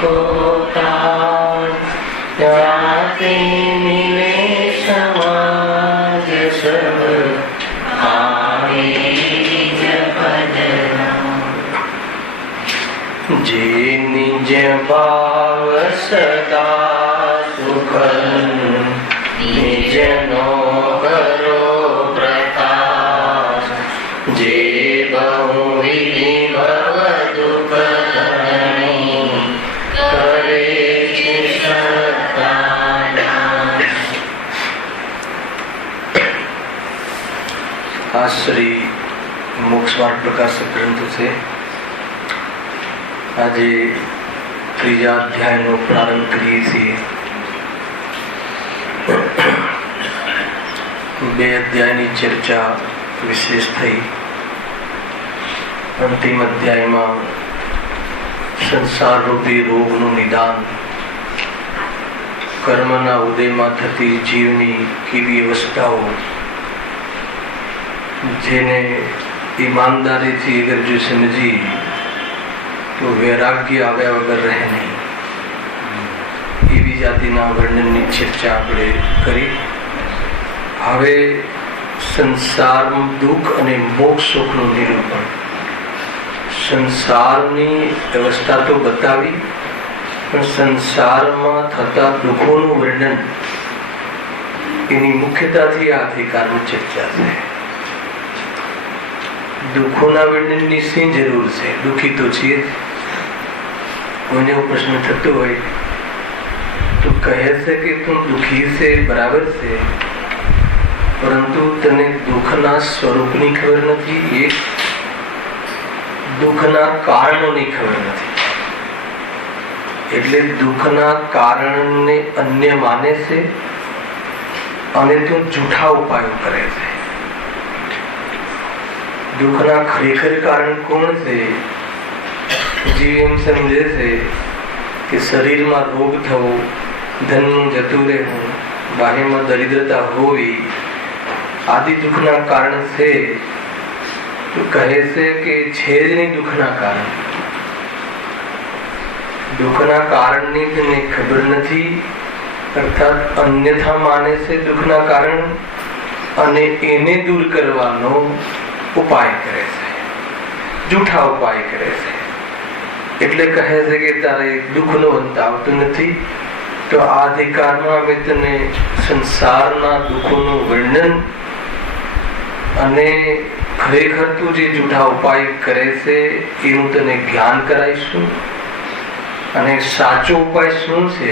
को प्राण जाते मिले समाज सब आवे निज पद जे निज भाव सदा सुख निज नो करो प्रकाश जे बहु विधि भव दुख करणी करे આ શ્રી મોક્ષ માર્ગ પ્રકાશક ગ્રંથ છે. આજે ત્રીજા અધ્યાયનો પ્રારંભ કરીએ છીએ. બે અધ્યાયની ચર્ચા વિશેષ થઈ. અંતિમ અધ્યાયમાં સંસાર રૂપી રોગનું નિદાન, કર્મના ઉદયમાં થતી જીવની કેવી અવસ્થાઓ જેને ઈમાનદારીથી અગર જો સમજી તો વૈરાગ્ય આવ્યા વગર રહે નહીં, એવી જાતિના વર્ણનની ચર્ચા આપણે કરી. હવે સંસારનું દુઃખ અને મોક્ષ સુખનું નિરૂપણ, સંસારની અવસ્થા તો બતાવી, પણ સંસારમાં થતા દુઃખોનું વર્ણન, એની મુખ્યતાથી આ અધિકારની ચર્ચા છે. દુઃખોના વર્ણનની શી જરૂર છે? દુઃખી તો છીએ. કોઈને પ્રશ્ન થતો હોય તો કહે છે કે તું દુઃખી છે, બરાબર છે, પરંતુ તને દુઃખના સ્વરૂપની ખબર નથી, એક દુઃખના કારણોની ખબર નથી. એટલે દુઃખના કારણને અન્ય માને છે અને તું જૂઠા ઉપાયો કરે છે. દુઃખના ખરેખર કારણ કોણ છે? જીવ એમ સમજે છે કે શરીરમાં રોગ થવો, ધનનું જતું રહેવું, બાહ્યમાં દરિદ્રતા હોવી આદિ દુઃખના કારણ છે. તો કહે છે કે છે જ નહીં દુઃખના કારણ. દુઃખના કારણની તેને ખબર નથી, અર્થાત અન્યથા માને છે દુઃખના કારણ, અને એને દૂર કરવાનો ઉપાય કરે છે, જૂઠા ઉપાય કરે છે. એટલે કહે છે કે તારે દુઃખનો અંત આવતો નથી. તો આ અધિકારમાં અમે તને સંસારના દુઃખોનું વર્ણન અને ખરેખર તું જે જૂઠા ઉપાય કરે છે એનું તને જ્ઞાન કરાવીશું, અને સાચો ઉપાય શું છે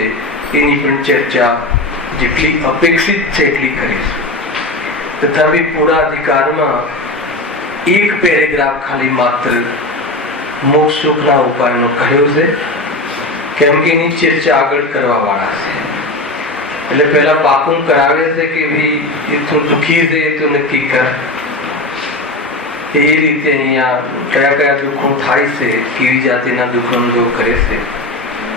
એની પણ ચર્ચા જેટલી અપેક્ષિત છે એટલી કરીશું. તથાપિ પૂરા અધિકારમાં એક પેરેગ્રાફ ખાલી માત્ર મોક્ષ સુખના ઉપાયનો કહ્યો છે, કેમ કે એની ચર્ચા આગળ કરવા વાળા છે. એટલે પહેલા પાકું કરાવે છે કે ભાઈ તું દુઃખી છે તો નક્કી કર. એ રીતે અહીંયા કયા કયા દુઃખો થાય છે, કેવી જાતિના દુઃખ અનુભવ કરે છે,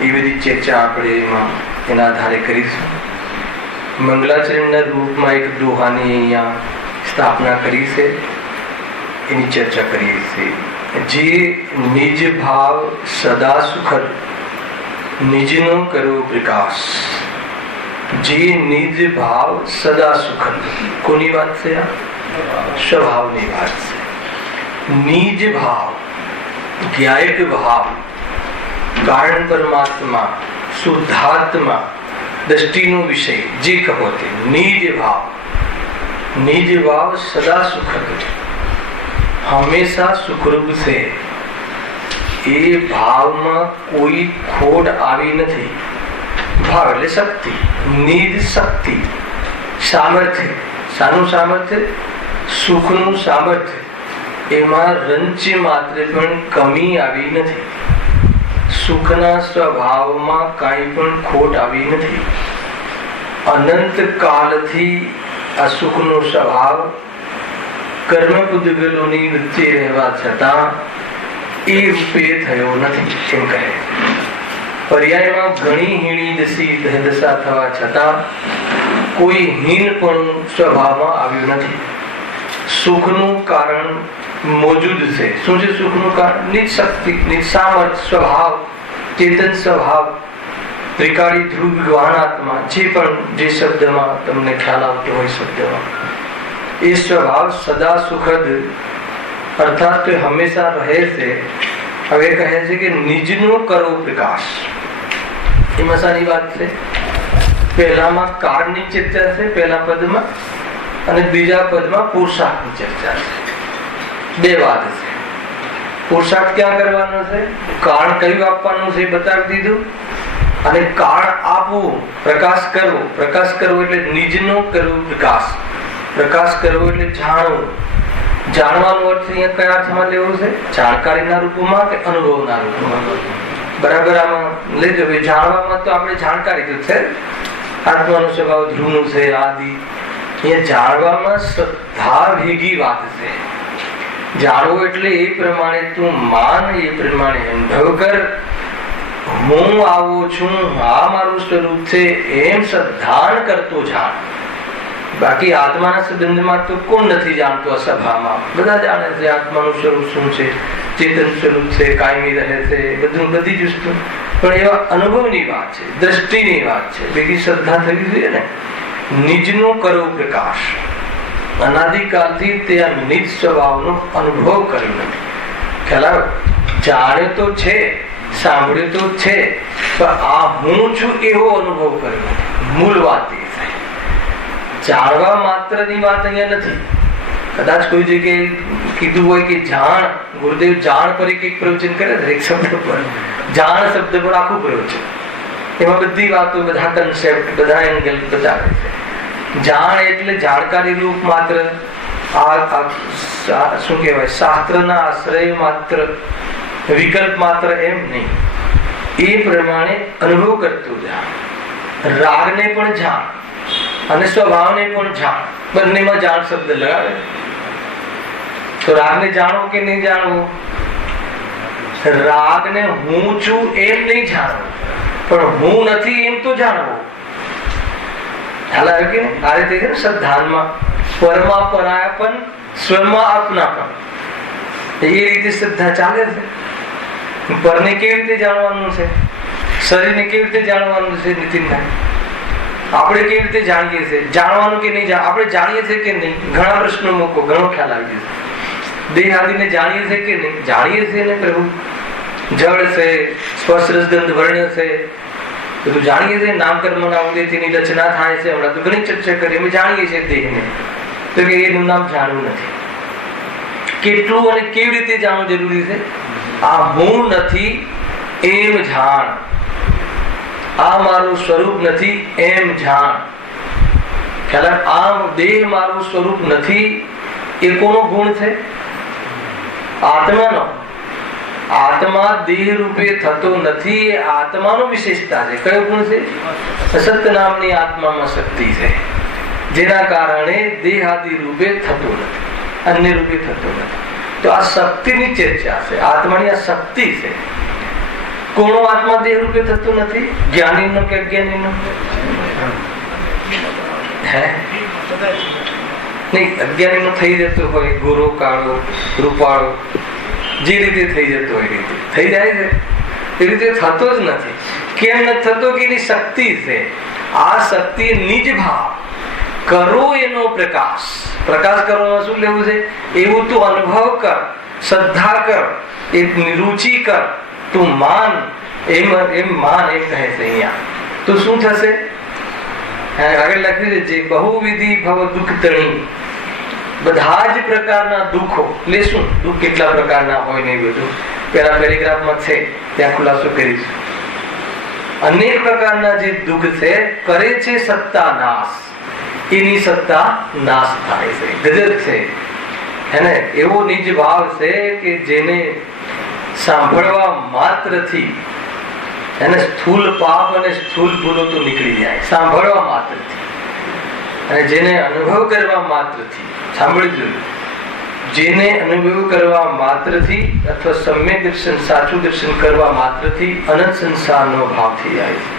એ બધી ચર્ચા આપણે એમાં એના આધારે કરીશું. મંગલાચરણના રૂપમાં એક દોહાની અહીંયા સ્થાપના કરી છે, એની ચર્ચા કરીએ છીએ. જે નિજ ભાવ સદા સુખદ નિજનો કરો પ્રકાશ. જે નિજ ભાવ સદા સુખદ, કોની વાત છે? આ સ્વભાવની વાત છે. નિજ ભાવ, જ્ઞાયક ભાવ, કારણ પરમાત્મા, શુદ્ધાત્મા, દ્રષ્ટિનો વિષય જે કહો તે નિજ ભાવ. નિજ ભાવ સદા સુખદ, હંમેશા સુખરૂપ છે. એ ભાવમાં કોઈ ખોટ આવી નથી. ભાવ એટલે શક્તિ, નિજ શક્તિ, સામર્થ્ય. શાનું સામર્થ્ય? સુખનું સામર્થ્ય. એમાં રંચ માત્ર પણ કમી આવી નથી. સુખના સ્વભાવમાં કાંઈ પણ ખોટ આવી નથી. અનંત કાળથી આ સુખનો સ્વભાવ કર્મ પુદ્ગલોની વચ્ચે રહેવા છતાં એ રૂપે થયો નથી, એમ કહે. પર્યાયમાં ઘણી હીણી દશા થવા છતાં કોઈ હીન પણ સ્વભાવમાં આવ્યું નથી. સુખનું કારણ મોજૂદ છે. શું છે સુખનું કારણ? નિજ શક્તિ, નિજ સામર્થ્ય, સ્વભાવ ચેતન સ્વભાવ, ત્રિકાળી ધ્રુવ વિદ્વાન આત્મા, જે શબ્દમાં તમને ખ્યાલ આવતો હોય શબ્દમાં, એ સ્વભાવ સદા સુખદ અર્થાત હંમેશા રહે છે. હવે કહે છે કે નિજનો કરો પ્રકાશ. એમાં સારી વાત છે. પહેલામાં કાળની ચર્ચા છે પહેલા પદમાં, અને બીજા પદમાં પુરુષાર્થની ચર્ચા છે. બે વાત છે. પુરુષાર્થ ક્યાં કરવાનો છે, કાળ કયું આપવાનું છે બતાવી દીધું, અને કાળ આપવું, પ્રકાશ કરવો. પ્રકાશ કરવો એટલે નિજનો કરવો પ્રકાશ. પ્રકાશ કરવો એટલે જાણવું. જાણવાનો અર્થ અહીંયા કયા અર્થમાં લેવો છે, જાણકારીના રૂપમાં કે અનુભવના રૂપમાં? બરાબર આમાં લેજો. જાણવામાં તો આપણે જાણકારી તો છે, આત્માનો સ્વભાવ ધ્રુવનું છે આદિ. અહીંયા જાણવામાં શ્રદ્ધા ભેગી વાત છે. જાણવું એટલે એ પ્રમાણે તું માન, એ પ્રમાણે અનુભવ કર. હું આવો છું, આ મારું સ્વરૂપ છે, એમ શ્રદ્ધાન કરતો જાણ. બાકી આત્માના સંબંધમાં તો કોણ નથી જાણતો? અસભામાં બધા જાણે છે આત્માનું સ્વરૂપ શું છે, ચેતન સ્વરૂપ છે, કાયમી રહે છે, બધી જ વસ્તુ. પણ એવા અનુભવની વાત છે, દ્રષ્ટિની વાત છે. બીજી શ્રદ્ધા થવી જોઈએ ને. નિજનો કરો પ્રકાશ. અનાદિકાલથી તે આ નિજ સ્વભાવનો અનુભવ કર્યો નથી. ખ્યાલ જાણ્યો તો છે, સાંભળ્યું તો છે, પણ આ હું છું એવો અનુભવ કર્યો નથી. મૂળ વાત એ છે. જાણવા માત્રની વાત અહીંયા નથી. કદાચ કોઈ જગ્યાએ કીધું હોય કે જાણ, ગુરુદેવ જાણ પર એક પ્રવચન કરે છે, એક શબ્દ પર, જાણ શબ્દ પર આખું પ્રવચન. એમાં બધી વાતો, બધા કન્સેપ્ટ, બધા એંગલ બતાવે છે. જાણ એટલે જાણકારી રૂપ માત્ર, શું કહેવાય, શાસ્ત્રના આશ્રય માત્ર, વિકલ્પ માત્ર, એમ નહીં. એ પ્રમાણે અનુભવ કરતું જાણ. રાગને પણ જાણ અને સ્વભાવને પણ જાણ. બંનેમાં જાણ શબ્દ લગાવે. તો રાગને જાણવો કે નહીં જાણવો? રાગને હું છું એમ નહીં જાણવું, પણ હું નથી એમ તો જાણવું. ખ્યાલ આવ્યો કે આ રીતે છે ને શ્રદ્ધાનમાં પરમાં પરાયાપન, સ્વમાં આપનાપન, એ રીતે શ્રદ્ધા ચાલે છે. પરને કેવી રીતે જાણવાનું છે, શરીરને કેવી રીતે જાણવાનું છે નીતિનભાઈ? આપણે કેવી રીતે જાણીએ છીએ? જાણવાનું કે નહીં? આપણે જાણીએ છીએ કે નહીં? ઘણા પ્રશ્નો મૂકો, ઘણો ખ્યાલ આવી જશે. દેહ આદિને જાણીએ છીએ કે નહીં? જાણીએ છીએ ને પ્રભુ. જળ છે, સ્પર્શ રસ ગંધ વર્ણ છે, બધું જાણીએ છીએ. નામકર્મના ઉદયથી રચના થાય છે. હમણાં તો ઘણી ચર્ચા કરી. અમે જાણીએ છીએ દેહને, તો કે એનું નામ જાણવું નથી. કેટલું અને કેવી રીતે જાણવું જરૂરી છે? આ હું નથી એમ જાણ. આ મારું સ્વરૂપ નથી એમ જાણ. ખ્યાલ? આમ દેહ મારું સ્વરૂપ નથી એ કોનો ગુણ છે? આત્માનો. આત્મા દેહ રૂપે થતો નથી એ આત્માનો વિશેષતા છે. કયો ગુણ છે? અસત નામની આત્મામાં શક્તિ છે, જેના કારણે દેહ આદિ રૂપે થતો નથી, અન્ય રૂપે થતો નથી. તો આ શક્તિની ચર્ચા છે. આત્માની આ શક્તિ છે. કોનો આત્મા દેહ રૂપે થતો નથી? જ્ઞાનીનો કે અજ્ઞાનીનો? હે નહીં, અજ્ઞાનીનો થઈ જતો હોય, ગોરો કાળો રૂપાળો, જે રીતે થઈ જતો હોય રીતે થઈ જાય છે. એ રીતે થતો જ નથી. કેમ નથી થતો? કે એની શક્તિ છે. આ શક્તિ નિજ ભાવ કરો એનો પ્રકાશ. પ્રકાશ કરવામાં શું લેવું છે? એવું તું અનુભવ કર, શ્રદ્ધા કર, એ રુચિ કર, તું માન. એમ માન એમ કહે છે અહીંયા. તો શું થશે? આગળ લખ્યું છે, જે બહુવિધિ ભવ દુઃખ તણી. બધા જ પ્રકારના દુઃખો. એટલે શું દુઃખ કેટલા પ્રકારના હોય ને બધું પેલા પેરેગ્રાફમાં છે, ત્યાં ખુલાસો કરીશું. અનેક પ્રકારના જે દુઃખ છે કરે છે સત્તા નાશ. એની સત્તા નાશ થાય છે. ગજબ છે હેને? એવો નિજ ભાવ છે કે જેને સાંભળવા માત્રથી એને સ્થૂલ પાપ અને સ્થૂલ ભૂલો તો નીકળી જાય, સાંભળવા માત્રથી. અને જેને અનુભવ કરવા માત્રથી, સાંભળજો, જેને અનુભવ કરવા માત્રથી અથવા સમ્યક દર્શન, સાચું દર્શન કરવા માત્રથી અનંત સંસારનો ભાવ થઈ જાય છે.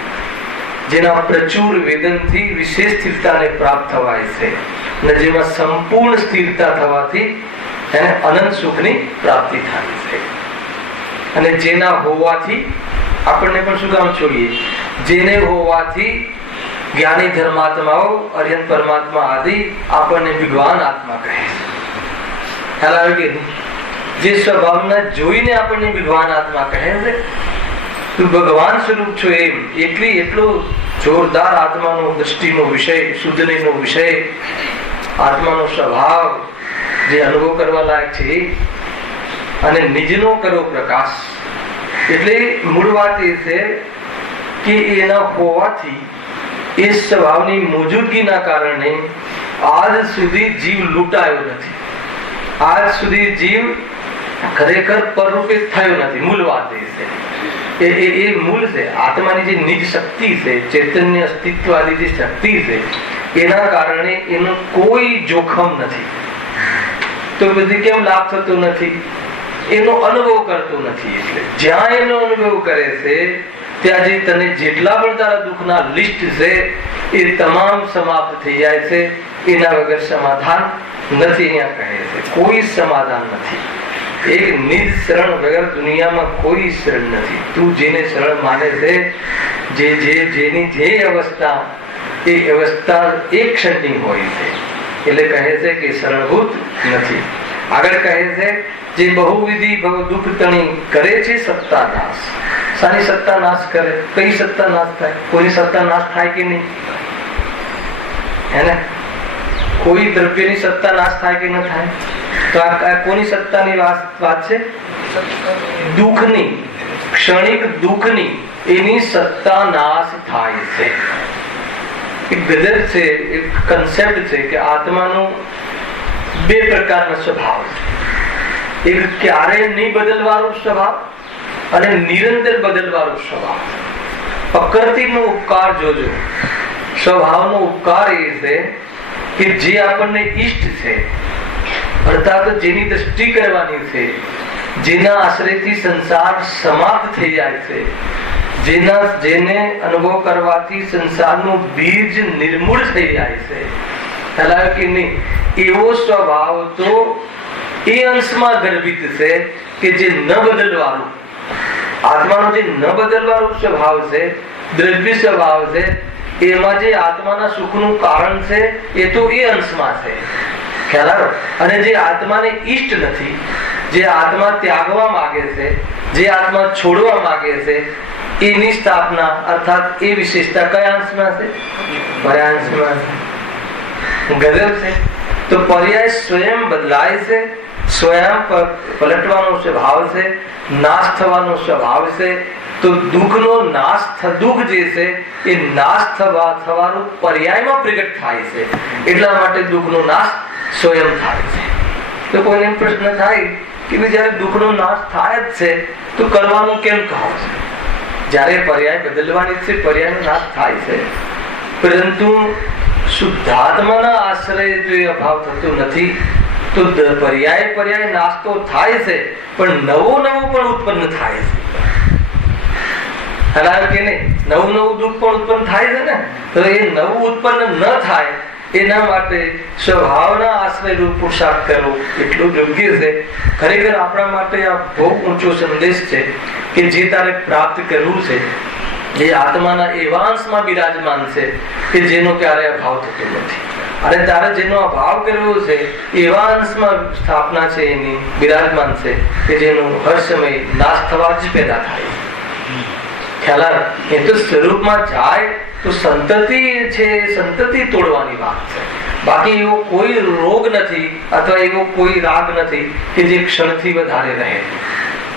જેના પ્રચુર વેદનથી વિશેષ સ્થિરતાને પ્રાપ્ત થવાય છે, અને જેમાં સંપૂર્ણ સ્થિરતા થવાથી એને અનંત સુખની પ્રાપ્તિ થાય છે. અને જેના હોવાથી આપણને પણ શું કામ છોડીએ? જેને હોવાથી જ્ઞાની ધર્માત્માઓ અર્યંત પરમાત્મા આદિ આપણને ભગવાન આત્મા કહે છે. ખ્યાલ આવે કે નહીં? જે સ્વભાવના જોઈને આપણને ભગવાન આત્મા કહે છે, તું ભગવાન સ્વરૂપ છો એમ, એટલો જોરદાર આત્માનો દ્રષ્ટિનો વિષય, શુદ્ધનો વિષય, આત્માનો સ્વભાવ જે અનુભવ કરવા લાયક છે. અને નિજનો કરો પ્રકાશ. એટલે મૂળ વાત એ છે કે એના હોવાથી, એ સ્વભાવની મોજૂદગીના કારણે આજ સુધી જીવ લૂંટાયો નથી. આજ સુધી જીવ ખરેખર પરરૂપે થયો નથી. મૂળ વાત એ છે, એ મૂળ છે. આત્માની જે નિજ શક્તિ છે, ચૈતન્ય અસ્તિત્વ વાળી જે શક્તિ છે, એના કારણે એનું કોઈ જોખમ નથી. તો બધી કેમ લાભ થતો નથી? એનો અનુભવ કરતો નથી. એટલે જ્યાં એનો અનુભવ કરે છે ત્યાં જે તને જેટલા પણ તારા દુઃખના લિસ્ટ છે એ તમામ સમાપ્ત થઈ જાય છે. એના વગર સમાધાન નથી. અહીંયા કહે છે કોઈ સમાધાન નથી. એક નિજ શરણ વગર દુનિયામાં કોઈ શરણ નથી. તું જેને શરણ માને છે, જેની જે અવસ્થા, એ અવસ્થા એક ક્ષણની હોય છે. એટલે કહે છે કે શરણભૂત નથી. આગળ કહે છે જે બહુવિધિ દુઃખ તણી કરે છે સત્તા નાશ. સાની સત્તા નાશ કરે? કઈ સત્તા નાશ થાય? કોઈની સત્તા નાશ થાય કે નહીં? હે ને? કોઈ દ્રવ્યની સત્તા નાશ થાય કે ન થાય? તો આ કોની સત્તાની વાત છે? દુઃખની, ક્ષણિક દુઃખની, એની સત્તા નાશ થાય છે. એક ગજબ છે, એક કન્સેપ્ટ છે કે આત્માનો બે પ્રકારનો સ્વભાવ છે. એક ક્યારેય નહીં બદલવાનો સ્વભાવ અને નિરંતર બદલવાનો સ્વભાવ. પ્રકૃતિનો ઉપકાર જોજો. સ્વભાવનો ઉપકાર એ છે કે જે આપણને ઈષ્ટ છે, અર્થાત જેની દ્રષ્ટિ કરવાની છે, જેના આશ્રયથી સંસાર સમાપ્ત થઈ જાય છે, જેને અનુભવ કરવાથી સંસારનું બીજ નિર્મૂળ થઈ જાય છે. ખ્યાલ કે નહીં? એવો સ્વભાવ તો એ અંશમાં ગર્ભિત છે કે જે ન બદલવાનું, આત્માનો જે ન બદલવાનો સ્વભાવ છે, દ્રવ્ય સ્વભાવ છે, એમાં જે આત્માના સુખનું કારણ છે એ તો એ અંશમાં છે. ખ્યાલ આવ્યો? અને જે આત્માને ઈષ્ટ નથી, જે આત્મા ત્યાગવા માંગે છે, જે આત્મા છોડવા માંગે છે, એની સ્થાપના અર્થાત એ વિશેષતા કયા અંશમાં છે? પર્યાય અંશમાં છે. ગજબ છે. તો પર્યાય સ્વયં બદલાય છે, સ્વયં પલટવાનો સ્વભાવ છે, નાશ થવાનો સ્વભાવ છે. તો દુઃખનો નાશ, દુઃખ જે છે એ નાશ થવાનું પર્યાયમાં પ્રગટ થાય છે. એટલા માટે દુઃખનો નાશ સ્વયં થાય છે. તો કોઈને પ્રશ્ન થાય કે જયારે દુઃખનો નાશ થાય જ છે તો કરવાનું કેમ કહો છો? જયારે પર્યાય બદલવાની છે, પર્યાયનો નાશ થાય છે, પરંતુ શુદ્ધાત્માના આશ્રય જો એ અભાવ થતો નથી તો પર્યાય નાશ તો થાય છે, પણ નવું પણ ઉત્પન્ન થાય છે. હલાલ કે નહીં? નવું દુઃખ પણ ઉત્પન્ન થાય છે ને. તો એ નવું ઉત્પન્ન ન થાય એના માટે સ્વભાવના આશ્રય રૂપ પુરુષાર્થ કરવો એટલું યોગ્ય છે. ખરેખર આપણા માટે આ બહુ ઊંચો સંદેશ છે કે જે તારે પ્રાપ્ત કરવું છે, જે આત્માના એવા અંશમાં બિરાજમાન છે કે જેનો ક્યારે અભાવ થતો નથી. અને તારે જેનો અભાવ કરવો છે એવા અંશમાં સ્થાપના છે, એની બિરાજમાન છે કે જેનો હર સમય નાશ થવા જ પેદા થાય. ખ્યાલ? એ તો સ્વરૂપમાં જાય તો સંતતિ છે, સંતતિ તોડવાની વાત છે. બાકી એવો કોઈ રોગ નથી અથવા એવો કોઈ રાગ નથી કે જે ક્ષણથી વધારે રહે.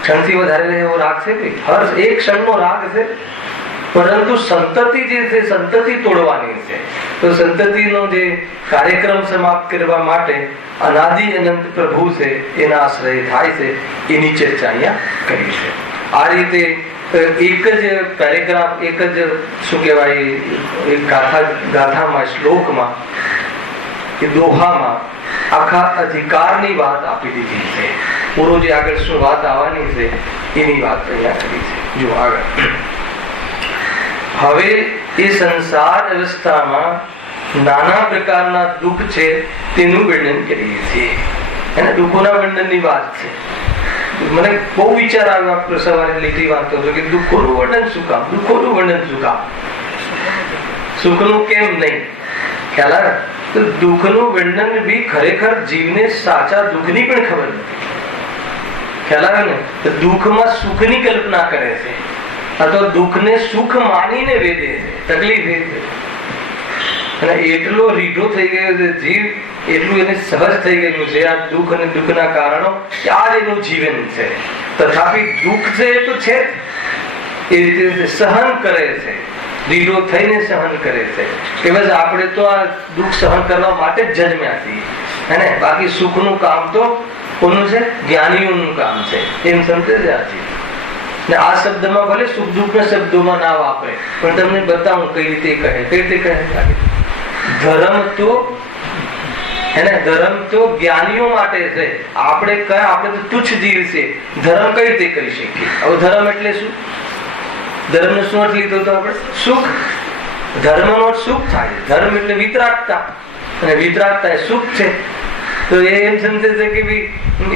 ક્ષણથી વધારે રહે એવો રાગ છે કે હર એક ક્ષણનો રાગ છે, પરંતુ સંતતિ જે છે સંતતિ તોડવાની છે. તો સંતતિનો જે કાર્યક્રમ સમાપ્ત કરવા માટે અનાદિ અનંત પ્રભુ છે એના આશ્રય થાય છે, એની ચર્ચા અહીંયા કરી છે. આ રીતે એક જ પેરેગ્રાફ, એક જ શું કહેવાય, એક ગાથામાં, શ્લોકમાં કે દોહામાં આખા અધિકારની વાત આપી દીધી છે. પૂરો જે આગળ શું વાત આવવાની છે એની વાત અહીંયા કરી છે. જો આગળ હવે એ સંસાર અવસ્થામાં નાના પ્રકારના દુઃખ છે તેનું વર્ણન કરીએ છીએ. એને દુઃખોના વર્ણનની વાત છે. મને બહુ વિચાર આવ્યો સવારે લીટી વાંચતો હતો કે દુઃખોનું વર્ણન શું કામ, દુઃખોનું વર્ણન શું કામ, સુખનું કેમ નહીં. ખ્યાલ આવે તો દુઃખનું વર્ણન બી ખરેખર જીવને સાચા દુઃખની પણ ખબર નથી. ખ્યાલ આવે ને તો દુઃખમાં સુખની કલ્પના કરે છે અથવા દુઃખને સુખ માનીને વેદે છે. તકલીફ એ છે. અને એટલો રીઢો થઈ ગયો છે જીવ, એટલું એને સહજ થઈ ગયું છે આ દુઃખ અને દુઃખના કારણો, આ જ એનું જીવન છે. તથાપી દુઃખ છે એ તો છે એ રીતે સહન કરે છે, રીઢો થઈને સહન કરે છે કે બસ આપણે તો આ દુઃખ સહન કરવા માટે જ જન્મ્યા છીએ હે ને. બાકી સુખનું કામ તો કોનું છે? જ્ઞાનીઓનું કામ છે. એમ સમજે છે આ ચીજ. ને આ શબ્દમાં ભલે સુખ દુઃખ ના શબ્દોમાં ના વાપરે, પણ તમને બતાવું કઈ રીતે કહે. કઈ રીતે કહે? ધર્મ તો હે ને, ધર્મ તો જ્ઞાનીઓ માટે છે. આપણે તો તુચ્છ જીવ છે, ધર્મ કઈ રીતે કરી શકીએ? હવે ધર્મ એટલે શું? ધર્મ નો શું અર્થ લીધો તો આપણે? સુખ. ધર્મ નો સુખ થાય. ધર્મ એટલે વિતરાગતા, અને વિતરાગતા એ સુખ છે. તો એ એમ સમજે છે કે ભાઈ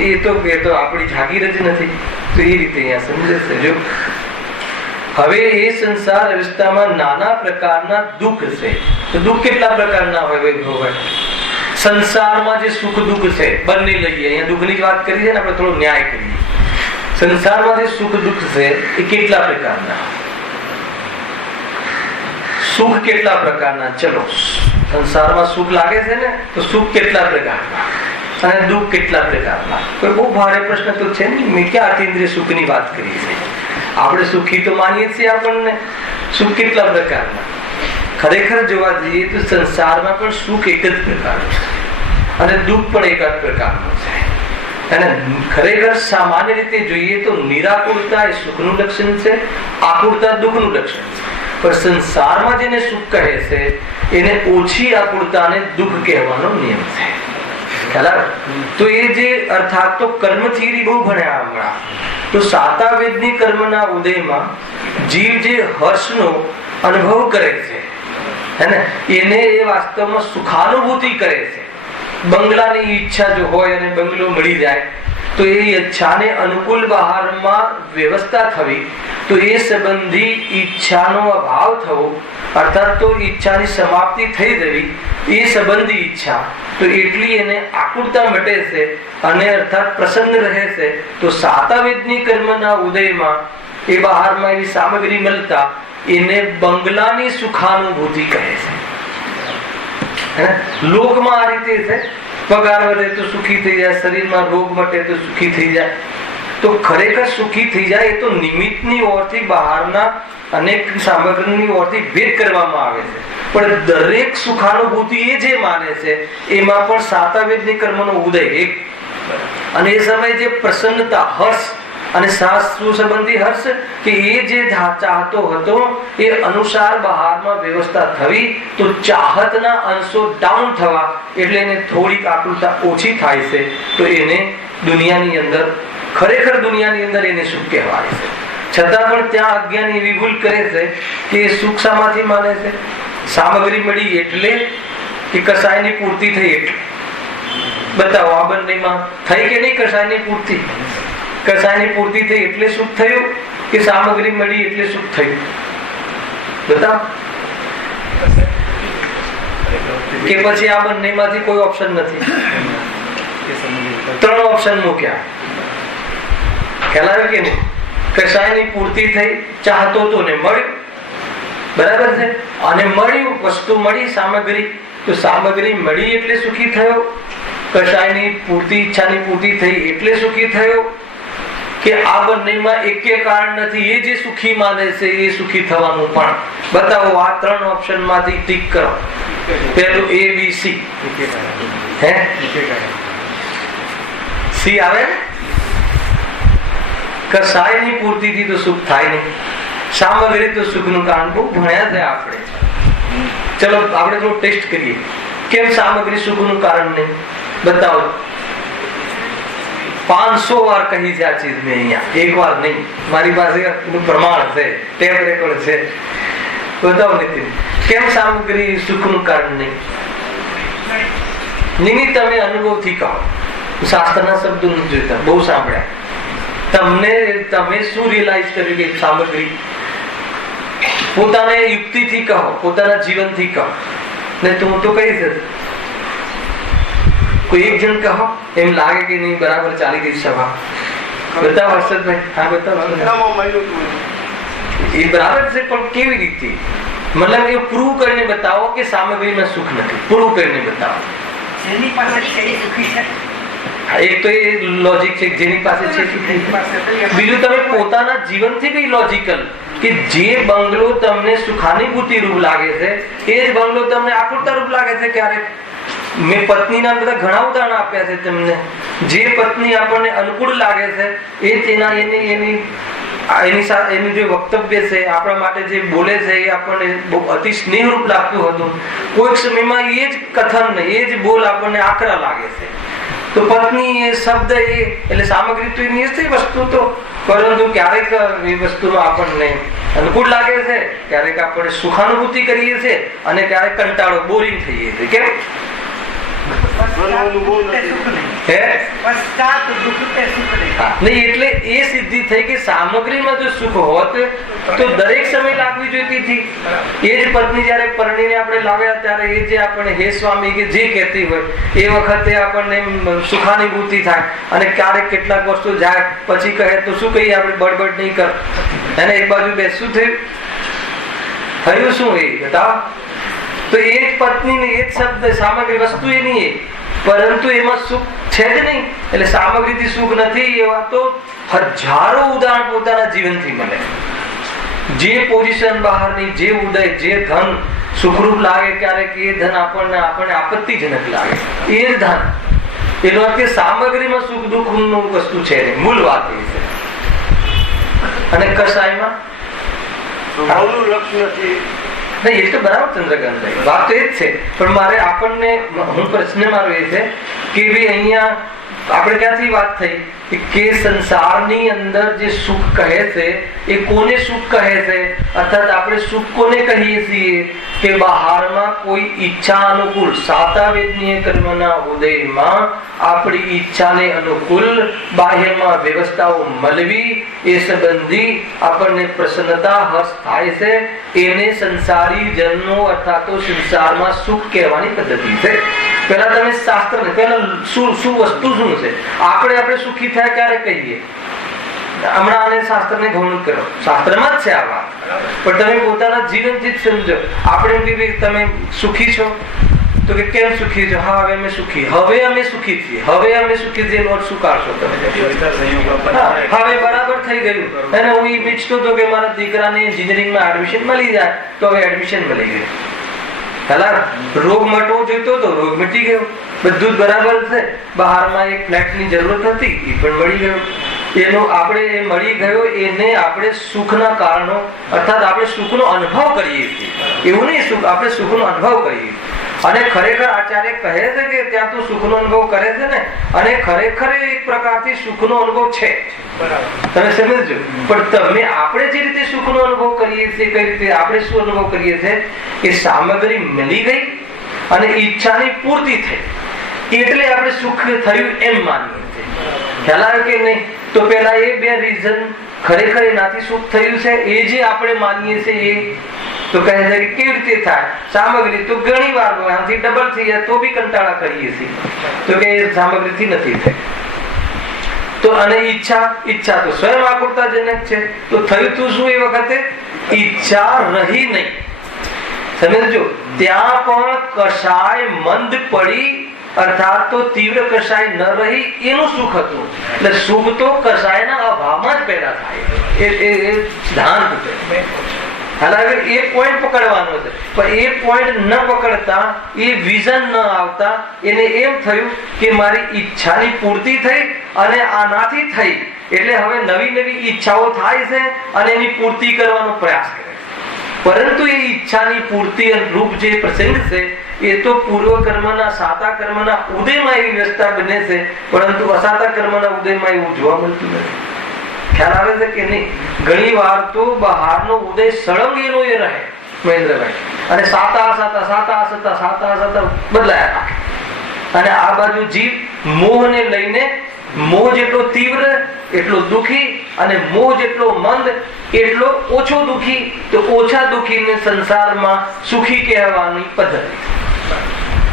એ તો આપણી જાગીર જ નથી. તો એ રીતે અહીંયા સમજે છે. જો હવે એ સંસાર અવસ્થામાં નાના પ્રકારના દુઃખ છે. તો દુઃખ કેટલા પ્રકારના હોય ભાઈ? સંસારમાં જે સુખ દુઃખ છે બંને લઈએ. અહીંયા દુઃખની જ વાત કરી છે ને, આપણે થોડો ન્યાય કરીએ. સંસારમાં જે સુખ દુઃખ છે એ કેટલા પ્રકારના? સુખ કેટલા પ્રકારના? ચલો, સંસારમાં સુખ લાગે છે ને, તો સુખ કેટલા પ્રકારના અને દુઃખ કેટલા પ્રકારના? કોઈ બહુ ભારે પ્રશ્ન તો છે નહીં. મેં ક્યાં અતિન્દ્રિય સુખની વાત કરી છે? આપણે સુખી તો માનીએ છીએ આપણને. સુખ કેટલા પ્રકારના? ખરેખર જોવા જઈએ તો સંસારમાં પણ સુખ એક જ પ્રકારનું છે અને દુઃખ પણ એક જ પ્રકારનું છે. અને ખરેખર સામાન્ય રીતે જોઈએ તો નિરાકુરતા એ સુખનું લક્ષણ છે, આકુરતા દુઃખનું લક્ષણ છે. પણ સંસારમાં જેને સુખ કહે છે એને ઓછી આકુરતાને દુઃખ કહેવાનો નિયમ છે. તો એ જે અર્થાત તો કર્મ થિયરી બહુ ભણ્યા હમણાં. તો સાતા વેદની કર્મના ઉદયમાં જીવ જે હર્ષનો અનુભવ કરે છે હે ને, એને એ વાસ્તવમાં સુખાનુભૂતિ કરે છે. બંગલાની ઈચ્છા જો હોય અને બંગલો મળી જાય તો એ ઈચ્છાને અનુકૂળ બહારમાં વ્યવસ્થા થવી, તો એ સંબંધી ઈચ્છાનો અભાવ થવો, અર્થાત તો ઈચ્છાની સમાપ્તિ થઈ જવી, એ સંબંધી ઈચ્છા તો એટલી એને આકુરતા મટે છે અને અર્થાત પ્રસન્ન રહે છે. તો સાતાવેદની કર્મના ઉદયમાં એ બહારમાં એવી સામગ્રી મળતા એને બંગલાની સુખાનુભૂતિ કહે છે. લોકમાં આ રીતે છે, પગાર વધે તો સુખી થઈ જાય, શરીરમાં રોગ મટે તો સુખી થઈ જાય. તો ખરેખર સુખી થઈ જાય એ તો નિમિત્તની ઓરથી બહારના અનેક સામગ્રીની ઓરથી ભેદ કરવામાં આવે છે. પણ દરેક સુખાનુભૂતિ એ જે માને છે એમાં પણ સાતાવેદની કર્મનો ઉદય એક, અને એ સમયે જે પ્રસન્નતા, હર્ષ અને શાસ્ત્ર સંબંધી હર્ષ કે એ જે ચાહતો હતો એ અનુસાર બહારમાં વ્યવસ્થા થવી, તો ચાહતના અંશો ડાઉન થવા એટલે એને થોડીક આકૃતા ઓછી થાય છે. તો એને દુનિયાની અંદર, ખરેખર દુનિયાની અંદર એને સુખ કહેવાય છે. છતાં પણ ત્યાં અજ્ઞાની એવી ભૂલ કરે છે કે સુખ શામાંથી માને છે? સામગ્રી મળી એટલે કે કસાયની પૂર્તિ થઈ એટલે. બતાવો આ બંનેમાં થઈ કે નહીં કસાયની પૂર્તિ? કસાયની પૂર્તિ થઈ એટલે સુખ થયું કે સામગ્રી મળી એટલે સુખ થયું? બતાવો. કે પછી આ બંનેમાંથી કોઈ ઓપ્શન નથી? ત્રણ ઓપ્શન મૂક્યા. ખ્યાલ આવે કે નહીં? કસાયની પૂર્તિ થઈ, ચાહતો તો ને મળ્યું, બરાબર છે, અને મળ્યું, વસ્તુ મળી, સામગ્રી, તો સામગ્રી મળી એટલે સુખી થયો, કસાયની પૂર્તિ, ઈચ્છાની પૂર્તિ થઈ એટલે સુખી થયો, કે આ બંનેમાં એકે કારણ નથી, એ જે સુખી માને છે એ સુખી થવાનું? પણ બતાવો આ ત્રણ ઓપ્શન માંથી ટીક કરો. પેલું A B C. હે સી આવે? કસાયની પૂર્તિથી તો સુખ થાય નહીં, સામગ્રી તો સુખનું કારણ. બહુ ભણ્યા છે આપણે. ચલો આપણે થોડું ટેસ્ટ કરીએ. કેમ સામગ્રી સુખનું કારણ નહીં? બતાવો. 500 વાર કહી છે આ ચીજ મેં અહીંયા, એક વાર નહીં. મારી પાસે પ્રમાણ છે, ટેપ રેકોર્ડ છે. બતાવો નીતિન, કેમ સામગ્રી સુખનું કારણ નહીં? નિમિત્ત તમે અનુભવથી કહો, શાસ્ત્રના શબ્દો નથી જોઈતા, બહુ સાંભળ્યા. તમે શું રિયલાઇઝ કર્યું કે સામગ્રી પોતાને યુક્તિથી કહો, પોતાના જીવનથી કહો ને તું તો કહીશ કોઈ એક જણ કહો એમ લાગે કે નહીં બરાબર ચાલી ગઈ સભા. બતાવો હર્ષદભાઈ. હા બતાવો. એ બરાબર છે પણ કેવી રીતે? મતલબ એ પ્રૂવ કરીને બતાવો કે સામગ્રીમાં સુખ નથી. પ્રૂવ કરીને બતાવો. એક તો એ લોજિક છે જેની પાસે છે. બીજું તમે પોતાના જીવનથી બી લોજિકલ કે જે બંગલો તમને સુખાનુભૂતિ રૂપ લાગે છે એ જ બંગલો તમને આકુરતા રૂપ લાગે છે. ક્યારેક મેં પત્નીના બધા ઘણા ઉદાહરણ આપ્યા છે તમને. જે પત્ની આપણને અનુકૂળ લાગે છે એ તેના એની સાથે એનું જે વક્તવ્ય છે આપણા માટે જે બોલે છે એ આપણને બહુ અતિ સ્નેહરૂપ લાગતું હતું. કોઈક સમયમાં એ જ કથન એ જ બોલ આપણને આકરા લાગે છે. તો પત્ની એ શબ્દ એટલે સામગ્રી તો એની જ વસ્તુ તો, પરંતુ ક્યારેક એ વસ્તુમાં આપણને અનુકૂળ લાગે છે, ક્યારેક આપણે સુખાનુભૂતિ કરીએ છીએ અને ક્યારેક કંટાળો બોરિંગ થઈએ છીએ. કેમ? એટલે એ સિદ્ધિ થઈ કે સામગ્રીમાં જો સુખ હોત તો દરેક સમય લાગવી જોઈતી હતી. એ જ પત્ની જયારે પરણીને આપણે લાવ્યા ત્યારે એ જે આપણે હે સ્વામી કે જે કહેતી હોય એ વખતે આપણને સુખાનુભૂતિ થાય અને ક્યારેક કેટલાક વર્ષો જાય પછી કહે તો શું કહીએ આપણે બળબડ નહીં કર અને એક બાજુ બેસું થયું શું એ બતાવો. તો એ જ પત્નીને એ જ શબ્દ સામગ્રી વસ્તુ એની પરંતુ એમાં સુખ છે જ નહીં. એટલે સામગ્રીથી સુખ નથી એવા તો હજારો ઉદાહરણ પોતાના જીવનથી મળે. જે પોઝિશન બહારની, જે ઉદય, જે ધન સુખરૂપ લાગે ક્યારેક એ ધન આપણને આપત્તિજનક લાગે. એ જ ધન એનો અર્થ કે સામગ્રીમાં સુખ દુઃખ નું વસ્તુ છે નહીં. મૂળ વાત એ છે. અને કસાયમાં લક્ષ્ય નથી. નહીં, એ તો બરાબર ચંદ્રકાંત વાત તો એ જ છે. પણ મારે આપણને પ્રશ્ન મારો એ છે કે ભાઈ અહીંયા આપણે ક્યાંથી વાત થઈ કે સંસારની અંદર જે સુખ કહે છે એ કોને સુખ કહે છે? અર્થાત આપણે સુખ કોને કહીએ છીએ કે બહારમાં કોઈ ઈચ્છા અનુકૂળ સાતાવેદનીય કર્મના ઉદયમાં આપણી ઈચ્છાને અનુકૂળ બાહ્યમાં વ્યવસ્થાઓ મળવી એ સંબંધી આપણને પ્રસન્નતા હર્ષ થાય છે. એને સંસારી જન્મો અર્થાત સંસારમાં સુખ કહેવાની પદ્ધતિ છે. પેલા તમે શાસ્ત્ર પેલા શું વસ્તુ શું છે આપણે સુખી થયા ક્યારે કહીએ? હમણાં આને શાસ્ત્રને ગૌણ કરો. શાસ્ત્રમાં જ છે આ વાત, પણ તમે પોતાના જીવનથી જ સમજો. આપણે એમ તમે સુખી છો તો કે કેમ સુખી છો? હા હવે અમે સુખી છીએ. હવે અમે સુખી છીએ એનો શું કાઢશો તમે? હવે બરાબર થઈ ગયું. અને હું એ ઈચ્છતો હતો કે મારા દીકરાને એન્જિનિયરિંગમાં એડમિશન મળી જાય તો હવે એડમિશન મળી ગયું. પેલા રોગ મટવો જોઈતો હતો, રોગ મટી ગયો. બધું જ બરાબર છે. બહારમાં એક ફ્લેટની જરૂરત હતી એ પણ મળી ગયો. એનો આપણે મળી ગયો એને આપણે સુખના કારણો અર્થાત આપણે સુખનો અનુભવ કરીએ છીએ. એવું નહીં, આપણે સુખનો અનુભવ કરીએ. અને ખરેખર આચાર્ય કહે છે કે ત્યાં તો સુખનો અનુભવ કરે છે ને, અને ખરેખર એક પ્રકારથી સુખનો અનુભવ છે. તમે સમજો. પણ આપણે જે રીતે સુખનો અનુભવ કરીએ છીએ કઈ રીતે આપણે શું અનુભવ કરીએ છીએ કે સામગ્રી મળી ગઈ અને ઈચ્છાની પૂર્તિ થઈ એટલે આપણે સુખ થયું એમ માનીએ છીએ. ખ્યાલ આવે કે નહીં? તો પેલા એ બે રીઝન ખરેખર એનાથી સુખ થયું છે એ જે આપણે માનીએ છીએ એ તો કહે છે કે કેવી રીતે થાય? સામગ્રી તો ઘણી વાર આનાથી ડબલ થઈ જાય તો બી કંટાળા કરીએ છીએ. તો કે સામગ્રીથી નથી થઈ. તો અને ઈચ્છા તો સ્વયં આકુરતાજનક છે. તો થયું તું શું? એ વખતે ઈચ્છા રહી નહીં. સમજો, ત્યાં પણ કશાય મંદ પડી અર્થાત તો તીવ્ર કશાય ન રહી એનું સુખ હતું. એટલે સુખ તો કશાયના અભાવમાં જ પેદા થાય. એ સિદ્ધાંત છે. હાલાકી એ પોઈન્ટ પકડવાનો છે, પણ એ પોઈન્ટ ન પકડતા એ વિઝન ન આવતા એને એમ થયું કે મારી ઈચ્છાની પૂર્તિ થઈ અને આનાથી થઈ એટલે હવે નવી ઈચ્છાઓ થાય છે અને એની પૂર્તિ કરવાનો પ્રયાસ કરે છે. પરંતુ એ ઈચ્છાની પૂર્તિ રૂપ જે પ્રસંગ છે એ તો પૂર્વ કર્મના સાતા કર્મના ઉદયમાં એવી વ્યવસ્થા બને છે, પરંતુ અસાતા કર્મના ઉદયમાં એવું જોવા મળતું નથી. ખ્યાલ આવે છે કે નહીં? ઘણી વાર તો બહારનો ઉદય સળંગ એનો એ રહે મહેન્દ્રભાઈ, અને સાતા બદલાયા રાખે. અને આ બાજુ જીવ મોહને લઈને મોહ જેટલો તીવ્ર એટલો દુઃખી, અને મોહ જેટલો મંદ એટલો ઓછો દુઃખી. તો ઓછા દુઃખીને સંસારમાં સુખી કહેવાની પદ્ધતિ.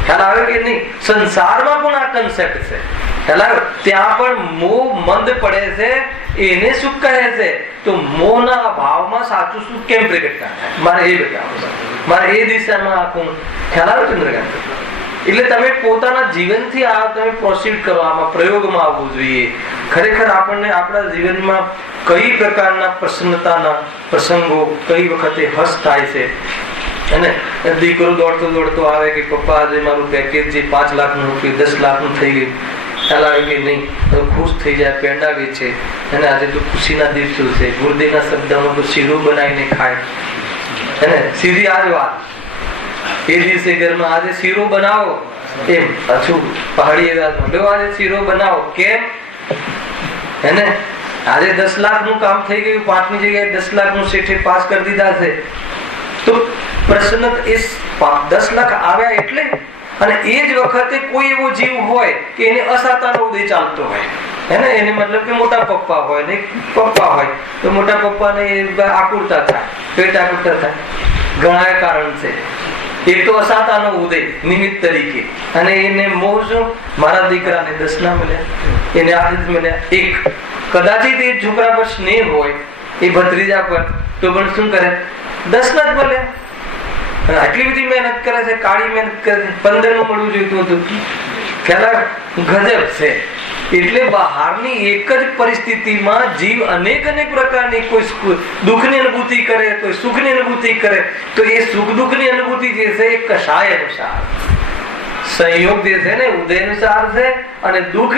ખ્યાલ આવે કે નહીં? સંસારમાં પણ આ કન્સેપ્ટ છે. ખ્યાલ આવે? ત્યાં પણ મોહ મંદ પડે છે, એને સુખ કહે છે. તો મોહના અભાવમાં સાચું સુખ કેમ પ્રગટ થાય? મારે એ બતાવો, મારે એ દિશામાં આખું. ખ્યાલ આવે ચંદ્રકાંત? એટલે તમે પોતાના જીવનથી આ તમે પ્રોસીડ કરો, આમાં પ્રયોગમાં આવવું જોઈએ. ખરેખર આપણને આપણા જીવનમાં કઈ પ્રકારના પ્રસન્નતાના પ્રસંગો, કઈ વખતે હસ થાય છે. અને દીકરો દોડતો દોડતો આવે કે પપ્પા આજે મારું પેકેજ જે 5 લાખનું કે 10 લાખનું થઈ ગયું. ખ્યાલ આવે કે નહીં? તો ખુશ થઈ જાય, પેંડા વેચે. અને આજે તો ખુશીના દિવસો છે. ગુરુદેવના શબ્દમાં તો શીરો બનાવીને ખાય. અને સીધી આ જ વાત, એ દિવસે ઘરમાં આજે શીરો બનાવો, એમ પાછું પહાડી આજે શીરો બનાવો. કેમ? એને આજે 10 લાખનું કામ થઈ ગયું, 5ની જગ્યાએ 10 લાખનું શેઠે પાસ કરી દીધા છે. તો પ્રશ્ન એ 10 લાખ આવ્યા એટલે. અને એ જ વખતે કોઈ એવો જીવ હોય કે એને અસાતાનો ઉદય ચાલતો હોય, એને એને મતલબ કે મોટા પપ્પા હોય ને પપ્પા હોય, તો મોટા પપ્પાને આકુરતા થાય, પેટ આકુરતા થાય. ઘણા કારણ છે. એક તો અસાતાનો ઉદય નિમિત્ત તરીકે, અને એને મોહ શું, મારા દીકરાને 10 ના મળ્યા, એને આ રીતે મળ્યા. એક કદાચિત એ છોકરા પર સ્નેહ હોય, એ ભત્રીજા પર, તો પણ શું કરે, 10 ના જ મળ્યા. આટલી બધી મહેનત કરે છે, કાળી મહેનત કરે છે, 15 નું મળવું જોઈતું હતું. ખ્યાલ ગજબ છે. એટલે બહારની એક જ પરિસ્થિતિમાં જીવ અનેક પ્રકારની, કોઈ દુઃખની અનુભૂતિ કરે, કોઈ સુખની અનુભૂતિ કરે. તો એ સુખ દુઃખની અનુભૂતિ જે છે એ કષાય અનુસાર સંયોગ જે છે ને ઉદય અનુસાર છે, અને દુઃખ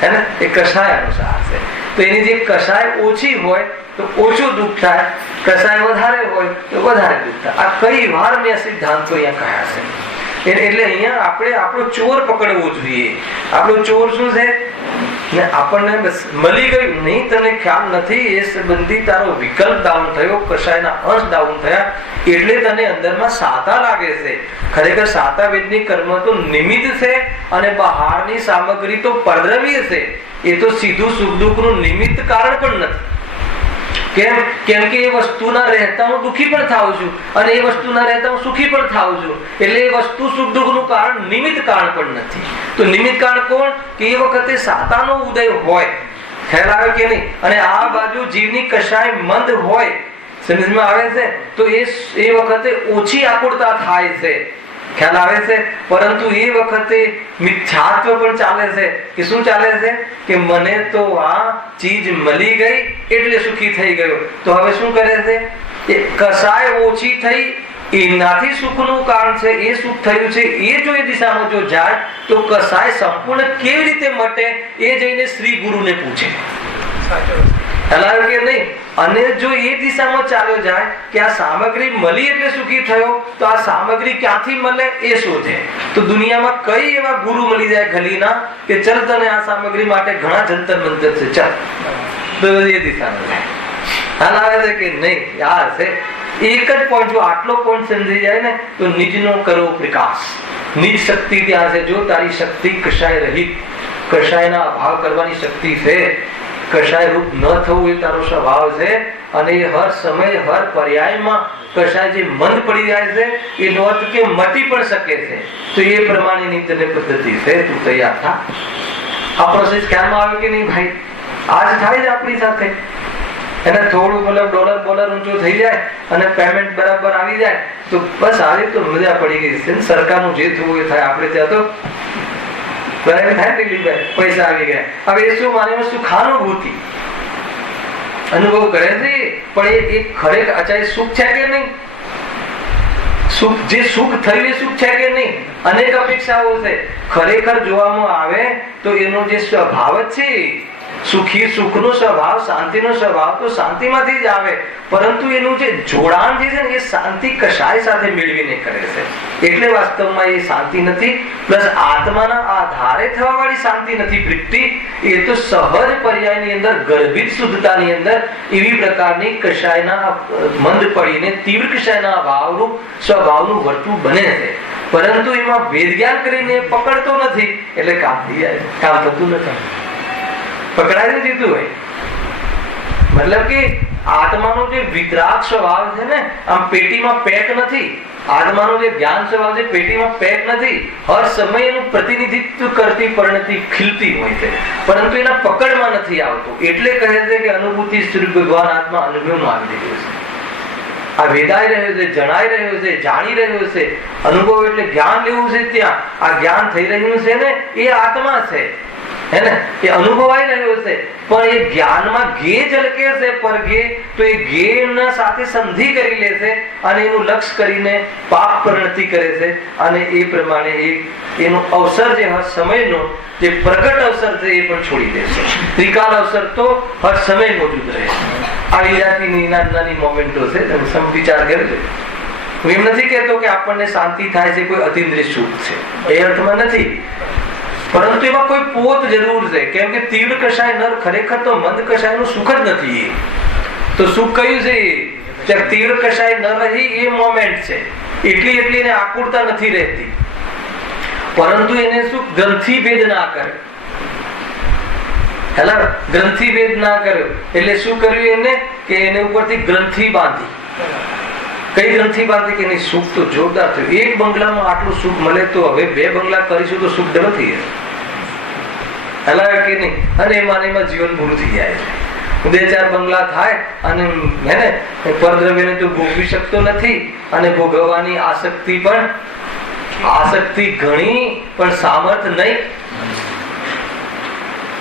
હે ને એ કષાય અનુસાર છે. તો એની જે કષાય ઓછી હોય તો ઓછું દુઃખ થાય, કષાય વધારે હોય તો વધારે દુઃખ થાય. આ કઈ વાર મેં સિદ્ધાંતો અહીંયા કહ્યા છે. એટલે અહીંયા આપણે આપણો ચોર પકડવો જોઈએ. આપણો ચોર શું છે ને, આપણને બસ મળી ગયું નહીં, તને ખ્યાલ નથી, એ સંબંધી તારો વિકલ્પ ડાઉન થયો, કષાયના અંશ ડાઉન થયા, એટલે તને અંદરમાં સાતા લાગે છે. ખરેખર સાતા વેદની કર્મ તો નિમિત્ત છે, અને બહારની સામગ્રી તો પરદ્રવ્ય છે. એ તો સીધું સુખ દુઃખનું નિમિત્ત કારણ પણ નથી. કેમ? કેમ કે એ વસ્તુના રહેતા હું દુઃખી પણ થાઉં છું, અને એ વસ્તુના રહેતા હું સુખી પણ થાઉં છું. એટલે એ વસ્તુ સુખ દુઃખનું કારણ નિમિત્ત કારણ પણ નથી. તો નિમિત્ત કારણ કોણ? કે એ વખતે સાતાનો ઉદય હોય. ખ્યાલ આવે કે નહીં? અને આ બાજુ જીવની કષાય મંદ હોય, સમજમાં આવે છે? તો એ વખતે ઓછી આકુરતા થાય છે. ખ્યાલ આવે છે? પરંતુ એ વખતે મિથ્યાત્વ પણ ચાલે છે. કે શું ચાલે છે? કે મને તો આ ચીજ મળી ગઈ એટલે સુખી થઈ ગયો. તો હવે શું કરે છે? એ કસાય ઓછી થઈ, એનાથી સુખનું કારણ છે, એ સુખ થયું છે, એ જો એ દિશામાં જો જાય તો કસાય સંપૂર્ણ કેવી રીતે મટે એ જઈને શ્રી ગુરુને પૂછે. કે નહીં? અને જો એ દિશામાં ચાલ્યો જાય કે આ સામગ્રી મળી એટલે સુખી થયો, તો આ સામગ્રી ક્યાંથી મળે એ શોધે. તો દુનિયામાં કઈ એવા ગુરુ મળી જાય ગલીના કે ચલ તને આ સામગ્રી માટે ઘણા જંતર મંતર છે, ચાલ. તો એ દિશામાં જાય. હાલ આવે છે કે નહીં? યાર છે એક જ પોઈન્ટ. જો આટલો પોઈન્ટ સમજી જાય ને તો નિજનો કરો પ્રકાશ. નિજ શક્તિ ત્યાં છે. જો તારી શક્તિ કશાય રહિત, કશાયના અભાવ કરવાની શક્તિ છે, કશાય રૂપ ન થવું એ તારો સ્વભાવ છે, અને એ હર સમય હર પર્યાયમાં કશાય જે મંદ પડી જાય છે એ નોંધ કે મટી પણ શકે છે. તો એ પ્રમાણેની તને પદ્ધતિ છે, તું તૈયાર થા. આ પ્રોસેસ ખ્યાલમાં આવે કે નહીં ભાઈ? આજ થાય જ આપણી સાથે. એને થોડું મતલબ ડોલર ઊંચો થઈ જાય અને પેમેન્ટ બરાબર આવી જાય તો બસ આવી તો મજા પડી ગઈ છે. સરકારનું જે થવું એ થાય. આપણે ત્યાં તો બરાબર થાય દિલીપભાઈ, પૈસા આવી ગયા. હવે એ શું માને સુખાનુભૂતિ અનુભવ કરે છે, પણ એ ખરેખર અચાય સુખ છે કે નહીં? સુખ જે સુખ થયું એ સુખ છે કે નહીં? અનેક અપેક્ષાઓ છે. ખરેખર જોવામાં આવે તો એનો જે સ્વભાવ છે, સુખી સુખનો સ્વભાવ, શાંતિનો સ્વભાવ તો શાંતિમાંથી જ આવે, પરંતુ એનું જે જોડાણ જે છે ને એ શાંતિ કશાય સાથે મેળવીને કરે છે. એટલે વાસ્તવમાં એ શાંતિ નથી, પ્લસ આત્માના આધારે થવા વાળી શાંતિ નથી પ્રીતિ. એ તો સહજ પર્યાયની અંદર, ગર્ભિત શુદ્ધતાની અંદર એવી પ્રકારની કશાયના મંદ પડીને તીવ્ર કશાયના ભાવરૂપ સ્વભાવનું વર્તું બને છે. પરંતુ એમાં વેદ જ્ઞાન કરીને પકડતો નથી, એટલે કામ થતું નથી. પકડાઈ દીધું હોય. મતલબ કે આત્માનો જે વિતરાગ સ્વભાવ છે ને, આમ પેટીમાં પેક નથી. આત્માનો જે જ્ઞાન સ્વભાવ છે પેટીમાં પેક નથી. હર સમય એનું પ્રતિનિધિત્વ કરતી પરિણતિ ખીલતી હોય છે, પરંતુ એના પકડમાં નથી આવતું. એટલે કહે છે કે અનુભૂતિ સ્વરૂપ ભગવાન આત્મા અનુભવમાં આવી રહ્યો છે. આ વેદાઈ રહ્યો છે, જણાઈ રહ્યો છે, જાણી રહ્યો છે. અનુભવ એટલે જ્ઞાન લેવું છે. ત્યાં આ જ્ઞાન થઈ રહ્યું છે ને, એ આત્મા છે, હે ને, એ અનુભવાઈ રહ્યો છે. પણ એ જ્ઞાનમાં ગે ઝલકે છે, પર ગે તો એ ગે સાથે સંધિ કરી લે છે અને એનું લક્ષ્ય કરીને પાપ પરિણતિ કરે છે. અને એ પ્રમાણે એનો અવસર જે હર સમયનો જે પ્રગટ અવસર છે એ પણ છોડી દે છે. ત્રિકાલ અવસર તો હર સમય મોજૂદ રહે છે. આ વિરાટીની નાની મોમેન્ટો છે, તમે સમવિચાર કરજો. હું એમ નથી કહેતો કે આપણને શાંતિ થાય છે, કોઈ અતિન્દ્રિય સુખ છે, એ અર્થમાં નથી. પરંતુ એમાં કોઈ પોત જરૂર છે. કેમ કે તીવ્ર કષાય નર ખરેખર તો મંદ કષાયનું સુખ જ નથી. તો સુખ કયું છે? તીવ્ર કષાય ન રહી એ મોમેન્ટ છે. એટલી એને આકુરતા નથી રહેતી. પરંતુ એને શું ગ્રંથિ ભેદ ના કરે. હેલા, ગ્રંથિ ભેદ ના કર્યો એટલે શું કર્યું એને? કે એને ઉપરથી ગ્રંથિ બાંધી. કઈ ગ્રંથિ બાંધી? કે નહીં, સુખ તો જોરદાર થયું. એક બંગલામાં આટલું સુખ મળે તો હવે 2 બંગલા કરીશું તો સુખ ડબલ થઈ જશે. હેલા કે નહીં? અને એમાં જીવન પૂરું થઈ જાય છે. 2-4 બંગલા થાય અને હે ને, પરદ્રવ્યને તો ભોગવી શકતો નથી. અને ભોગવવાની આસક્તિ ઘણી, પણ સામર્થ નહીં.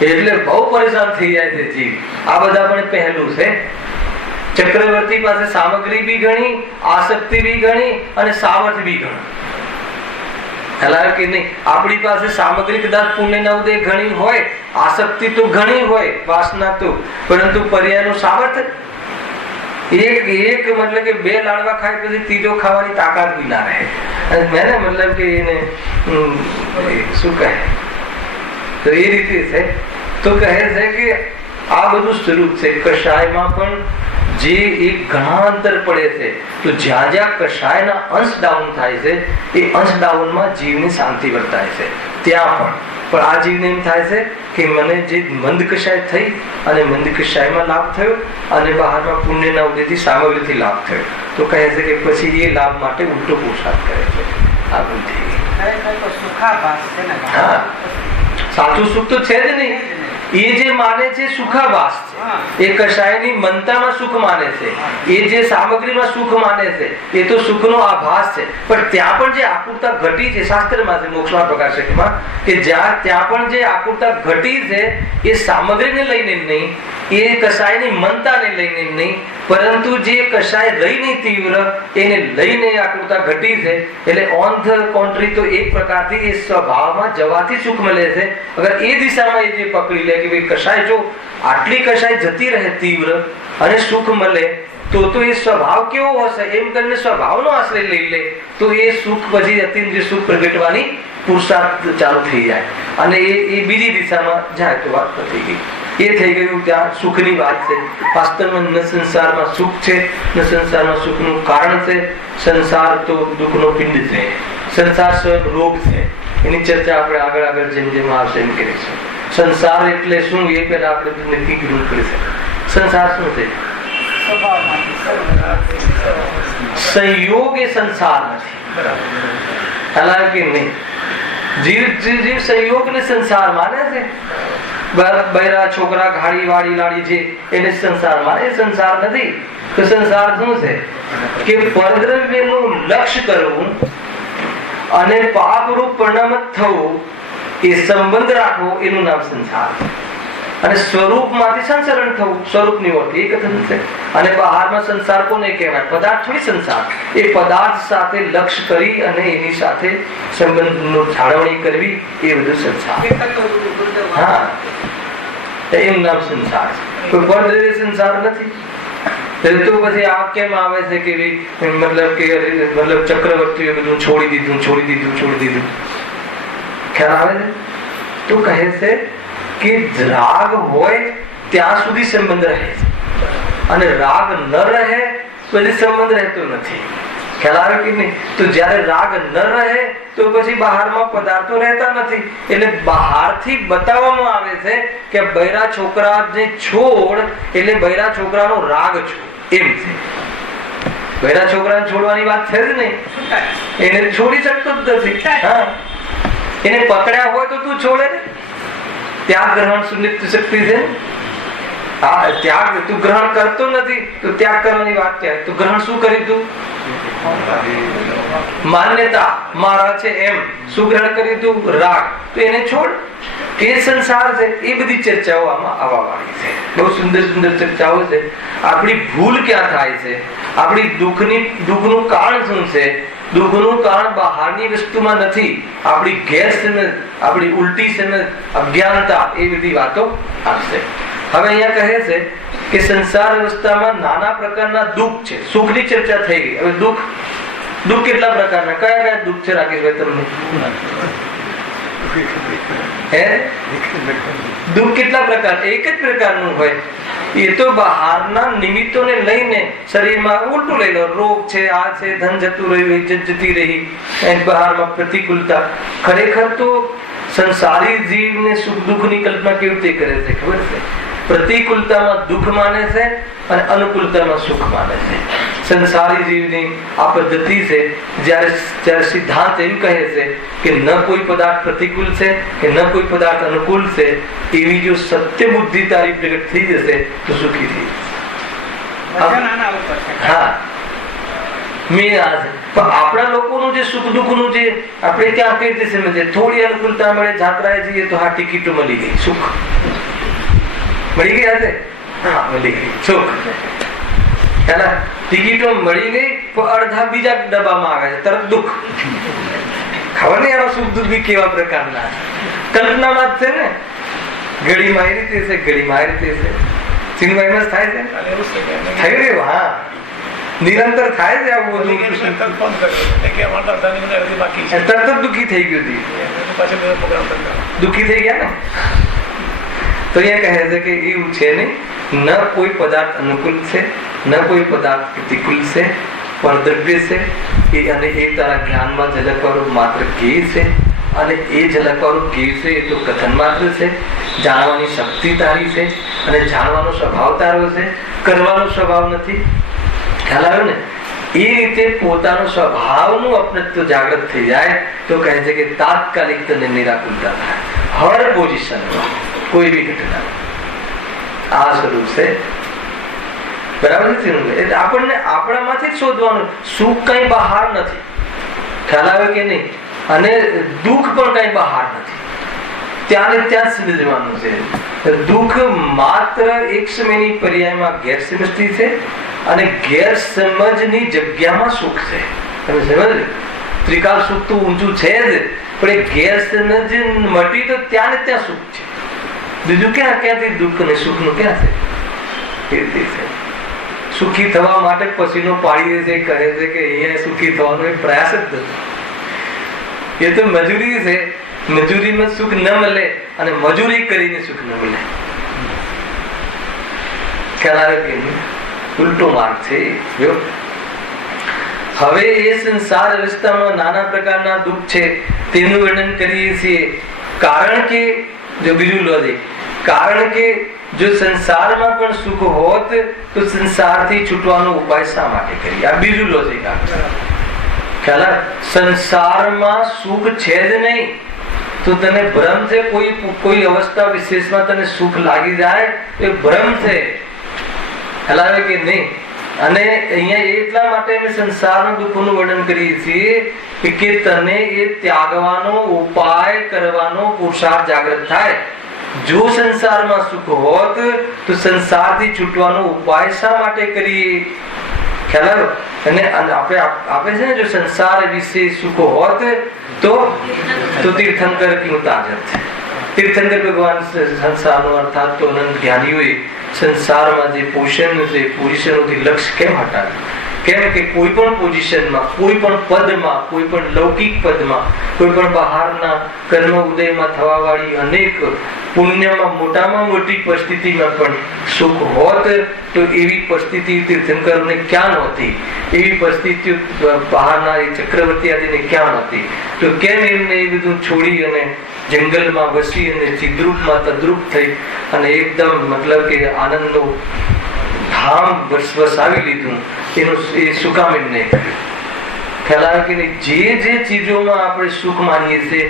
એટલે બહુ પરેશાન થઈ જાય છે જીવ. આ બધા પણ પહેલું છે. ચક્રવર્તી પાસે સામગ્રી બી ઘણી, આસક્તિ બી ઘણી અને સામર્થ્ય બી ઘણું. ખ્યાલ કે નહીં? આપણી પાસે સામગ્રી કદાચ પુણ્યના ઉદય ઘણી હોય, આસક્તિ તો ઘણી હોય, વાસના તો, પરંતુ પર્યાયનું સામર્થ્ય એક મતલબ કે 2 લાડવા ખાય પછી ત્રીજો ખાવાની તાકાત બી ના રહે. મેને મતલબ કે એને શું કહે, તો એ રીતે છે. તો કહે છે કે આ બધું સ્વરૂપ છે. કષાયમાં પણ જે એક ઘણા અંતર પડે છે. તો જ્યાં જ્યાં કષાયના અંશ ડાઉન થાય છે, એ અંશ ડાઉનમાં જીવની શાંતિ વર્તાય છે. ત્યાં પણ આ જીવને એમ થાય છે કે મને જે મંદ કષાય થઈ અને મંદ કષાયમાં લાભ થયો અને બહારમાં પુણ્યના ઉદયથી સામગ્રીથી લાભ થયો, તો કહે છે કે પછી એ લાભ માટે ઉલટો પુરુષાર્થ કરે છે. આ બુદ્ધિ. હા, સાચું સુખ તો છે જ નહીં. એ જે માને છે સુખાભાસ છે. એ કષાયની મનતામાં સુખ માને છે. એ જે સામગ્રીમાં સુખ માને છે એ તો સુખનો આભાસ છે. પણ ત્યાં પણ જે આકુરતા ઘટી છે, શાસ્ત્રમાં છે, મોક્ષમાં પ્રકાશકમાં, કે ત્યાં પણ જે આકુરતા ઘટી છે એ સામગ્રીને લઈને નહીં, એ કષાયની મનતાને લઈને નહીં, પરંતુ જે કષાય રહી નહીં તીવ્ર એને લઈને આકુરતા ઘટી છે. એટલે ઓન ધ કોન્ટ્રી તો એક પ્રકારથી એ સ્વભાવમાં જવાથી સુખ મળે છે. અગર એ દિશામાં એ જે પકડી લે કે ભાઈ કષાય જો આટલી કષાય જતી રહે તીવ્ર અને સુખ મળે તો એ સ્વભાવ કેવો હશે એમ કરીને સ્વભાવનો આશ્રય લઈ લે, તો એ સુખ પછી અતિન્દ્રિય સુખ પ્રગટવાની પુરુષાર્થ ચાલુ થઈ જાય અને એ બીજી દિશામાં જાય તો વાત થઈ ગઈ. એ થઈ ગયું ત્યાં સુખની વાત છે. વાસ્તવમાં ન સંસારમાં સુખ છે, ન સંસારમાં સુખનું કારણ છે. સંસાર તો દુઃખનો પિંડ છે. સંસાર સ્વયં રોગ છે. એની ચર્ચા આપણે આગળ જેમ આવશે એમ કરીશું. સંસાર એટલે શું એ પહેલા આપણે નક્કી કરવું પડશે. સંસાર શું છે? સંયોગ એ સંસાર નથી. ખ્યાલ કે નહીં? જીવ સંયોગ ને સંસાર માને છે. બૈરા છોકરા ગાડી વાડી લાડી છે એને સંસાર માને. એ સંસાર નથી. તો સંસાર શું છે? કે પરદ્રવ્યનું લક્ષ્ય કરવું અને પાપરૂપ પરિણામ થવું, એ સંબંધ રાખવો, એનું નામ સંસાર. અને સ્વરૂપમાંથી સંસરણ થવું, સ્વરૂપની ઓળખ એ કથન છે. અને બહારમાં સંસાર કોને કહેવાય? પદાર્થ થોડી સંસાર. એ પદાર્થ સાથે લક્ષ્ય કરી અને એની સાથે સંબંધનું જાળવણી કરવી, એ બધું સંસાર. હા, એનું નામ સંસાર છે. કોઈ પરદ્રવ્ય સંસાર નથી. તો પછી આ કેમ આવે છે કે મતલબ ચક્રવર્તીઓ બધું છોડી દીધું. ખ્યાલ આવે છે? તો કહે છે કે રાગ હોય ત્યાં સુધી સંબંધ રહે છે અને રાગ ન રહે પછી સંબંધ રહેતો નથી. ખ્યાલ આવે કે નહીં? તો જ્યારે રાગ ન રહે તો પછી બહારમાં પદાર્થો રહેતા નથી, એટલે બહારથી બતાવવામાં આવે છે કે બૈરા છોકરાને છોડ એટલે બૈરા છોકરાનો રાગ છોડ, એમ છે. બૈરા છોકરાને છોડવાની વાત છે જ નહીં, એને છોડી શકતો જ નથી. હા, એને પકડ્યા હોય તો તું છોડે ને? ત્યાગ ગ્રહણ સુનિશ્ચિત શક્તિ છે. હા, ત્યાગ તું ગ્રહણ કરતો નથી તો ત્યાગ કરવાની વાત ક્યાં? તું ગ્રહણ શું કરી? તું માન્યતા મારા છે એમ શું ગ્રહણ કરી? તું રાગ, તો એને છોડ. એ સંસાર છે, એ બધી ચર્ચાઓ આમાં આવવા વાળી છે. બહુ સુંદર સુંદર ચર્ચાઓ છે. આપણી ભૂલ ક્યાં થાય છે? આપણી દુઃખનું કારણ શું છે? દુઃખનું કારણ બહારની વસ્તુમાં નથી, આપણી ગેરસમજ, આપણી ઉલટી સમજ, અજ્ઞાનતા, એ બધી વાતો આવશે. હવે અહીંયા કહે છે કે સંસાર અવસ્થામાં નાના પ્રકારના દુઃખ છે. સુખની ચર્ચા થઈ ગઈ. હવે દુઃખ કેટલા પ્રકારના? કયા કયા દુઃખ છે રાકેશભાઈ તમને? દુઃખ કેટલા પ્રકાર? એક જ પ્રકારનું હોય. એ તો બહારના નિમિત્તોને લઈને શરીરમાં ઉલટું લઈ લો, રોગ છે, આ છે, ધન જતું રહ્યું, ઇજ્જત જતી રહી, બહારમાં પ્રતિકૂળતા. ખરેખર તો સંસારી જીવને સુખ દુઃખની કલ્પના કેવી રીતે કરે છે ખબર છે? પ્રતિકૂળતામાં દુઃખ માને છે અને અનુકૂળતામાં સુખ માને છે. સંસારી જીવની આ પદ્ધતિ છે. જ્યારે સિદ્ધાંત એમ કહે છે કે ન કોઈ પદાર્થ પ્રતિકૂળ છે કે ન કોઈ પદાર્થ અનુકૂળ છે, એવી જો સત્ય બુદ્ધિ તારી પ્રગટ થઈ જશે તો સુખી થઈ જશે. હા, મેં આ છે. પણ આપણા લોકોનું જે સુખ દુઃખનું જે આપણે ત્યાં કઈ રીતે સમજે? થોડી અનુકૂળતા મળે, જાત્રાએ જઈએ તો હા ટિકિટો મળી ગઈ, સુખ મળી ગઈ હશે. હા, મળી ગઈ સુખ. ટિકિટો મળી ગઈ તો અડધા બીજા ડબ્બામાં આવે છે, તરત દુઃખ. ખબર નહીં આનો સુખ દુઃખ બી કેવા પ્રકારના કલ્પનામાં જ છે ને. ઘડીમાં એ રીતે છે, ઘડીમાં એ રીતે છે. સિનેમામાં થાય છે, થઈ રહ્યું. હા, નિરંતર થાય છે આવું બધું. તરત જ દુઃખી થઈ ગયું હતી, દુઃખી થઈ ગયા ને. તો અહીંયા કહે છે કે એવું છે નહીં, ન કોઈ પદાર્થ અનુકૂળ છે, ન કોઈ પદાર્થ પ્રતિકૂળ છે, પરદ્રવ્ય છે. અને એ તારા જ્ઞાનમાં ઝલકવાનું માત્ર જ્ઞેય છે. અને એ ઝલકવાનું જ્ઞેય છે એ તો કથન માત્ર છે. જાણવાની શક્તિ તારી છે અને જાણવાનો સ્વભાવ તારો છે, કરવાનો સ્વભાવ નથી. ખ્યાલ આવ્યો ને? એ રીતે પોતાનો સ્વભાવનું અપનત્વ જાગૃત થઈ જાય તો કહે છે કે તાત્કાલિક તને નિરાકુરતા થાય. હર પોઝિશનમાં કોઈ બી ઘટના આ સ્વરૂપ છે. બરાબર છે? એટલે આપણને આપણામાંથી જ શોધવાનું. સુખ કઈ બહાર નથી. ખ્યાલ આવે કે નહીં? અને દુઃખ પણ કઈ બહાર નથી. ત્યાં ને ત્યાં સમજવાનું છે. દુઃખ માત્ર એક સમયની પર્યાયમાં ગેરસમજથી છે અને ગેરસમજની જગ્યામાં સુખ છે. તમે સમજ? ત્રિકાલ સુખ તો ઊંચું છે જ, પણ એ ગેરસમજ મટી તો ત્યાં ને ત્યાં સુખ છે. બીજું ક્યાંથી દુઃખ અને સુખ નું ક્યાં છે? એ રીતે છે. સુખી થવા માટે પસીનો પાડી દે છે, કહે છે કે અહીંયા સુખી થવાનો એક પ્રયાસ જ નથી. એ તો મજૂરી છે. મજૂરીમાં સુખ ન મળે અને મજૂરી કરીને સુખ ન મળે. ખ્યાલ આવે કે નહીં? ઉલટો માર્ગ છે. હવે એ સંસાર અવસ્થામાં નાના પ્રકારના દુઃખ છે તેનું વર્ણન કરીએ છીએ. કારણ કે જો બીજું લોજિક, કારણ કે જો સંસારમાં પણ સુખ હોત તો સંસારથી છૂટવાનો ઉપાય શા માટે કરીએ? આ બીજું લોજિક. ખ્યાલ આવે? સંસારમાં સુખ છે જ નહીં તો તને ભ્રમ છે. કોઈ અવસ્થા વિશેષમાં તને સુખ લાગી જાય તો એ ભ્રમ છે. ખ્યાલ આવે કે નહીં? અને અહીંયા એટલા માટે અમે સંસારના દુઃખોનું વર્ણન કરીએ છીએ કે તને એ ત્યાગવાનો ઉપાય કરવાનો પુરુષાર્થ જાગૃત થાય. જો સંસારમાં સુખ હોત તો સંસારથી છૂટવાનો ઉપાય શા માટે કરીએ? ખ્યાલ આવ્યો? અને આપે છે ને, જો સંસાર વિશે સુખ હોત તો તીર્થંકર ક્યું તાજત. તીર્થંકર ભગવાન સંસારનો અર્થાત તો અનંત જ્ઞાનીઓએ સંસારમાં જે પોષણ છે, પોઝિશનોથી લક્ષ્ય કેમ હટાવ્યું? કેમ કે કોઈ પણ પોઝિશનમાં, કોઈ પણ પદમાં, કોઈ પણ લૌકિક પદમાં, કોઈ પણ બહારના કર્મ ઉદયમાં થવા વાળી અનેક પુણ્યમાં મોટામાં મોટી પરિસ્થિતિમાં પણ સુખ હોત તો એવી પરિસ્થિતિ તીર્થંકરોને ક્યાં નહોતી, એવી પરિસ્થિતિઓ બહારના ચક્રવર્તી આદિને ક્યાં નહોતી. તો કેમ એમને એ બધું છોડી અને જંગલમાં વસી અને ચિદ્રૂપમાં તદ્રૂપ થઈ અને એકદમ મતલબ કે આનંદનો ધામ વસાવી લીધું, એનું એ શું કામ એમને ખ્યાલ આવે કે જે ચીજોમાં આપણે સુખ માનીએ છીએ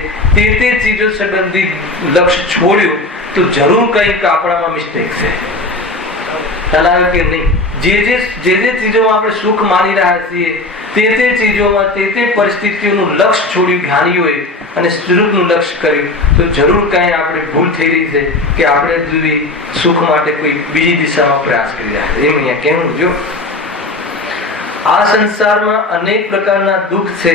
તે ચીજો સંબંધી લક્ષ્ય છોડ્યું તો જરૂર કંઈક આપણામાં મિસ્ટેક છે. ખ્યાલ આવે કે નહીં? જે ચીજોમાં આપણે સુખ માની રહ્યા છીએ તે ચીજોમાં તે પરિસ્થિતિઓનું લક્ષ્ય છોડ્યું જ્ઞાનીઓએ અને સ્વરૂપનું લક્ષ્ય કર્યું તો જરૂર કાંઈ આપણે ભૂલ થઈ રહી છે કે આપણે સુખ માટે કોઈ બીજી દિશામાં પ્રયાસ કરી રહ્યા છે. એમ અહીંયા કહેવું જો આ સંસારમાં અનેક પ્રકારના દુઃખ છે.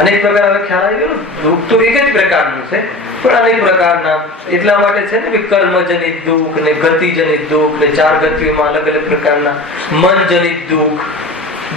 અનેક પ્રકાર, હવે ખ્યાલ આવી ગયો, દુઃખ તો એક જ પ્રકારનું છે પણ અનેક પ્રકારના. એટલા માટે છે ને કે કર્મજનિત દુઃખ ને ગતિજનિત દુઃખ ને 4 ગતિઓમાં અલગ અલગ પ્રકારના મનજનિત દુઃખ.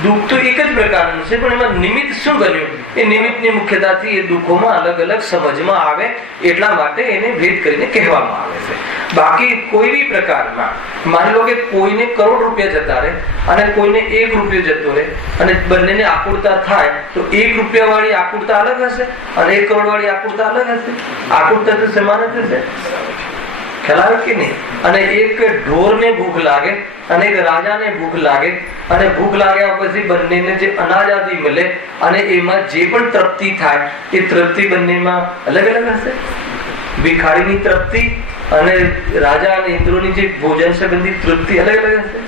દુઃખ તો એક જ પ્રકારનું છે પણ એમાં નિમિત્ત શું બન્યું એ નિમિત્તની મુખ્યતાથી એ દુઃખોમાં અલગ અલગ સમજમાં આવે એટલા માટે એને ભેદ કરીને કહેવામાં આવે છે. બાકી કોઈ બી પ્રકારમાં માની લો કે કોઈને કરોડ રૂપિયા જતા રહે અને કોઈને 1 રૂપિયો જતો રહે અને બંનેને આકુળતા થાય તો 1 રૂપિયા વાળી આકુળતા અલગ હશે અને 1 કરોડ વાળી આકુળતા અલગ હશે. આકુળતા તો સમાન જ હશે. ખ્યાલ આવે કે નહીં? અને એક ઢોરને ભૂખ લાગે અને એક રાજાને ભૂખ લાગે અને ભૂખ લાગ્યા પછી બંનેને જે અનાજ આદિ મળે અને એમાં જે પણ તૃપ્તિ થાય એ તૃપ્તિ બંનેમાં અલગ અલગ હશે. ભિખારીની તૃપ્તિ અને રાજા અને ઇન્દ્રોની જે ભોજન સંબંધી તૃપ્તિ અલગ અલગ હશે,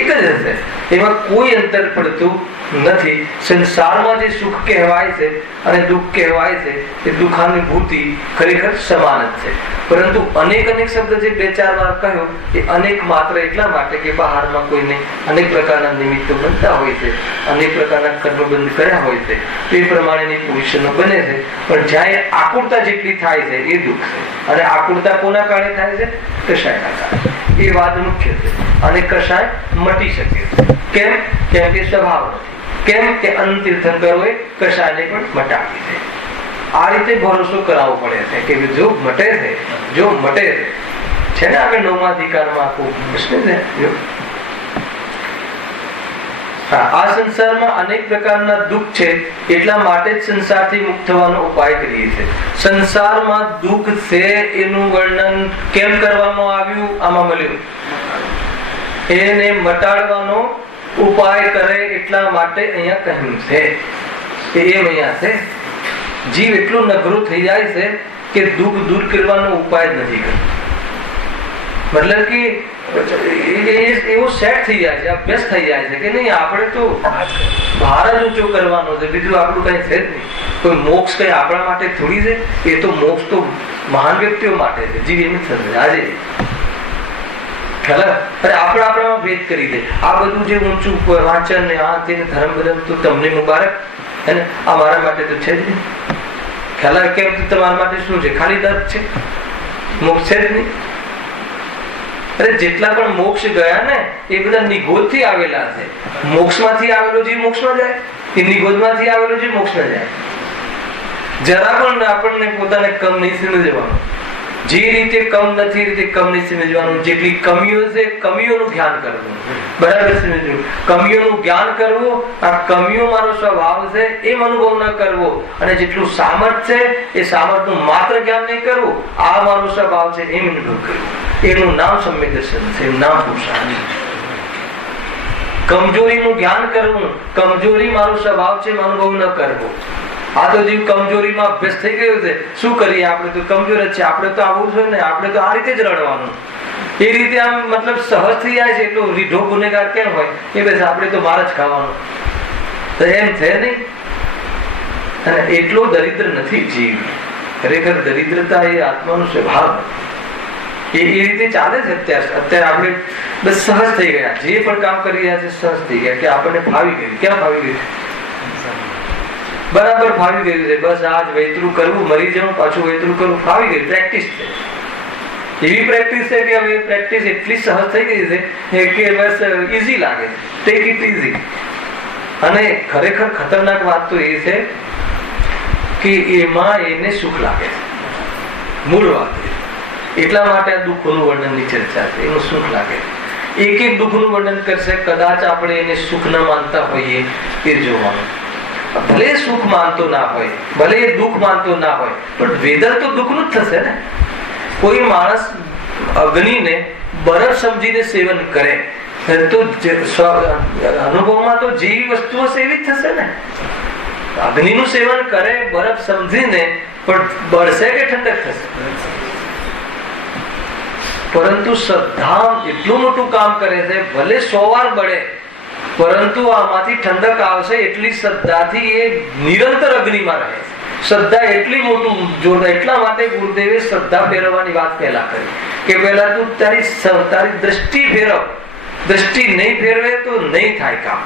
એક જ હશે. એમાં કોઈ અંતર પડતું નથી. સંસારમાં જે સુખ કહેવાય છે અને દુઃખ કહેવાય છે એ દુઃખાનુભૂતિ ખરેખર સમાન જ છે. પરંતુ અનેક શબ્દ જે 2-4 વાર કહ્યો એ અનેક માત્ર એટલા માટે કે બહારમાં કોઈને અનેક પ્રકારના નિમિત્તો બનતા હોય છે, અનેક પ્રકારના કર્મબંધ કર્યા હોય છે, તે પ્રમાણેની પોઝિશનો બને છે. પણ જ્યાં આકુળતા જેટલી થાય છે એ દુઃખ છે. અને આકુળતા કોના કારણે થાય છે? કષાયના કારણે. એ વાત મુખ્ય છે. અને કષાય મટી શકે છે. કેમ? કેમ કે સ્વભાવ નથી. કેમ કે અનંત તીર્થંકરોએ કષાયને પણ મટાવી છે. આ રીતે ભરોસો કરાવવો પડે છે કે જો મટે છે ને આગળ 9મા અધિકારમાં આખું પ્રશ્ન છે. આ સંસારમાં અનેક પ્રકારના દુઃખ છે એટલા માટે જ સંસારથી મુક્ત થવાનો ઉપાય કરીએ છીએ. સંસારમાં દુઃખ છે એનું વર્ણન કેમ કરવામાં આવ્યું? આમાં મળ્યું એને મટાડવાનો ઉપાય કરે એટલા માટે અહીંયા કહ્યું છે. એમ અહીંયા છે જીવ એટલો નગરો થઈ જાય છે કે દુઃખ દૂર કરવાનો ઉપાય જ નથી કરતો. મતલબ કે એવો સેટ થઈ જાય છે, અભ્યાસ થઈ જાય છે કે નહીં આપણે તો ભાર જ ઊંચો કરવાનો છે, બીજું આપણું કઈ છે જ નહીં. કોઈ મોક્ષ કઈ આપણા માટે થોડી છે. એ તો મોક્ષ તો મહાન વ્યક્તિઓ માટે છે. જીવ એમ થશે આજે આપણામાં ભેદ કરી દે. આ બધું જે ઊંચું વાંચન ને આ તેને ધર્મ બદલ તો તમને મુબારક હે ને, આ મારા માટે તો છે જ નહીં. ખ્યાલ કેમ? તમારા માટે શું છે? ખાલી દર્દ છે, મોક્ષ છે જ નહીં. અરે જેટલા પણ મોક્ષ ગયા ને એ બધા નિગોદ થી આવેલા છે. મોક્ષ માંથી આવેલો જે મોક્ષમાં જાય એ નિગોદ માંથી આવેલો જે મોક્ષમાં જાય. જરા પણ આપણને પોતાને કમ નહીં સમજવાનું. જે રીતે કમ નથી રીતે કમ નહીં સમજવાનું. જેટલી કમીઓ છે કમીઓનું ધ્યાન કરવું. બરાબર સમજવું? કમીઓનું જ્ઞાન કરવું. આ કમીઓ મારો સ્વભાવ છે એમ અનુભવ ન કરવો. અને જેટલું સામર્થ છે એ સામર્થનું માત્ર જ્ઞાન નહીં કરવું. આ મારો સ્વભાવ છે એમ અનુભવ કરવું. એનું નામ સમ્યક દર્શન છે, એનું નામ પુરુષાર્થ. કમજોરીનું જ્ઞાન કરવું. કમજોરી મારો સ્વભાવ છે એમ અનુભવ ન કરવો. આ તો જીવ કમજોરીમાં અભ્યાસ થઈ ગયો છે. શું કરીએ? આપણે તો કમજોર જ છે. આપણે તો આવું છે ને, આપણે તો આ રીતે જ રડવાનું. એ રીતે આમ મતલબ સહજ થઈ જાય છે. એટલો રીઢો ગુનેગાર કેમ હોય? એ બસ આપણે તો માર જ ખાવાનું. તો એમ છે નહીં. અને એટલો દરિદ્ર નથી જીવ. ખરેખર દરિદ્રતા એ આત્માનો સ્વભાવ એ રીતે ચાલે છે. અત્યારે આપણે બસ સહજ થઈ ગયા. જે પણ કામ કરી રહ્યા છે સહજ થઈ ગયા કે આપણને ફાવી ગયું. ક્યાં ફાવી ગયું? બરાબર ફાવી ગયું છે. બસ આજ વૈતરું કરવું, મરી જવું, પાછું વૈતરું કરવું, ફાવી ગયું. પ્રેક્ટિસ છે. એવી પ્રેક્ટિસ છે કે હવે પ્રેક્ટિસ એટલી સહજ થઈ ગઈ છે કે બસ ઈઝી લાગે. Take it easy. અને ખરેખર ખતરનાક વાત તો એ છે કે એમાં એને સુખ લાગે છે. મૂળ વાત એટલા માટે આ દુઃખોનું વર્ણનની ચર્ચા છે. એનું સુખ લાગે, એક એક દુઃખનું વર્ણન કરશે. કદાચ આપણે એને સુખ ન માનતા હોઈએ એ જોવાનું. ભલે સુખ માનતો ના હોય, ભલે એ દુઃખ માનતો ના હોય, પણ વેદન તો દુઃખનું જ થશે ને. કોઈ માણસ અગ્નિને બરફ સમજીને સેવન કરે તો અનુભવમાં તો જેવી વસ્તુઓ એવી જ થશે ને. અગ્નિનું સેવન કરે બરફ સમજીને, પણ બળશે કે ઠંડક થશે? પરંતુ શ્રદ્ધા એટલું મોટું કામ કરે છે, ભલે 100 વાર બળે, પરંતુ આમાંથી ઠંડક આવશે એટલી શ્રદ્ધાથી એ નિરંતર અગ્નિમાં રહે છે. શ્રદ્ધા એટલી મોટું જોરદાર. એટલા માટે ગુરુદેવે શ્રદ્ધા ફેરવવાની વાત પહેલા કરી કે પહેલા તું તારી દ્રષ્ટિ ફેરવ. દ્રષ્ટિ નહીં ફેરવે તો નહીં થાય કામ.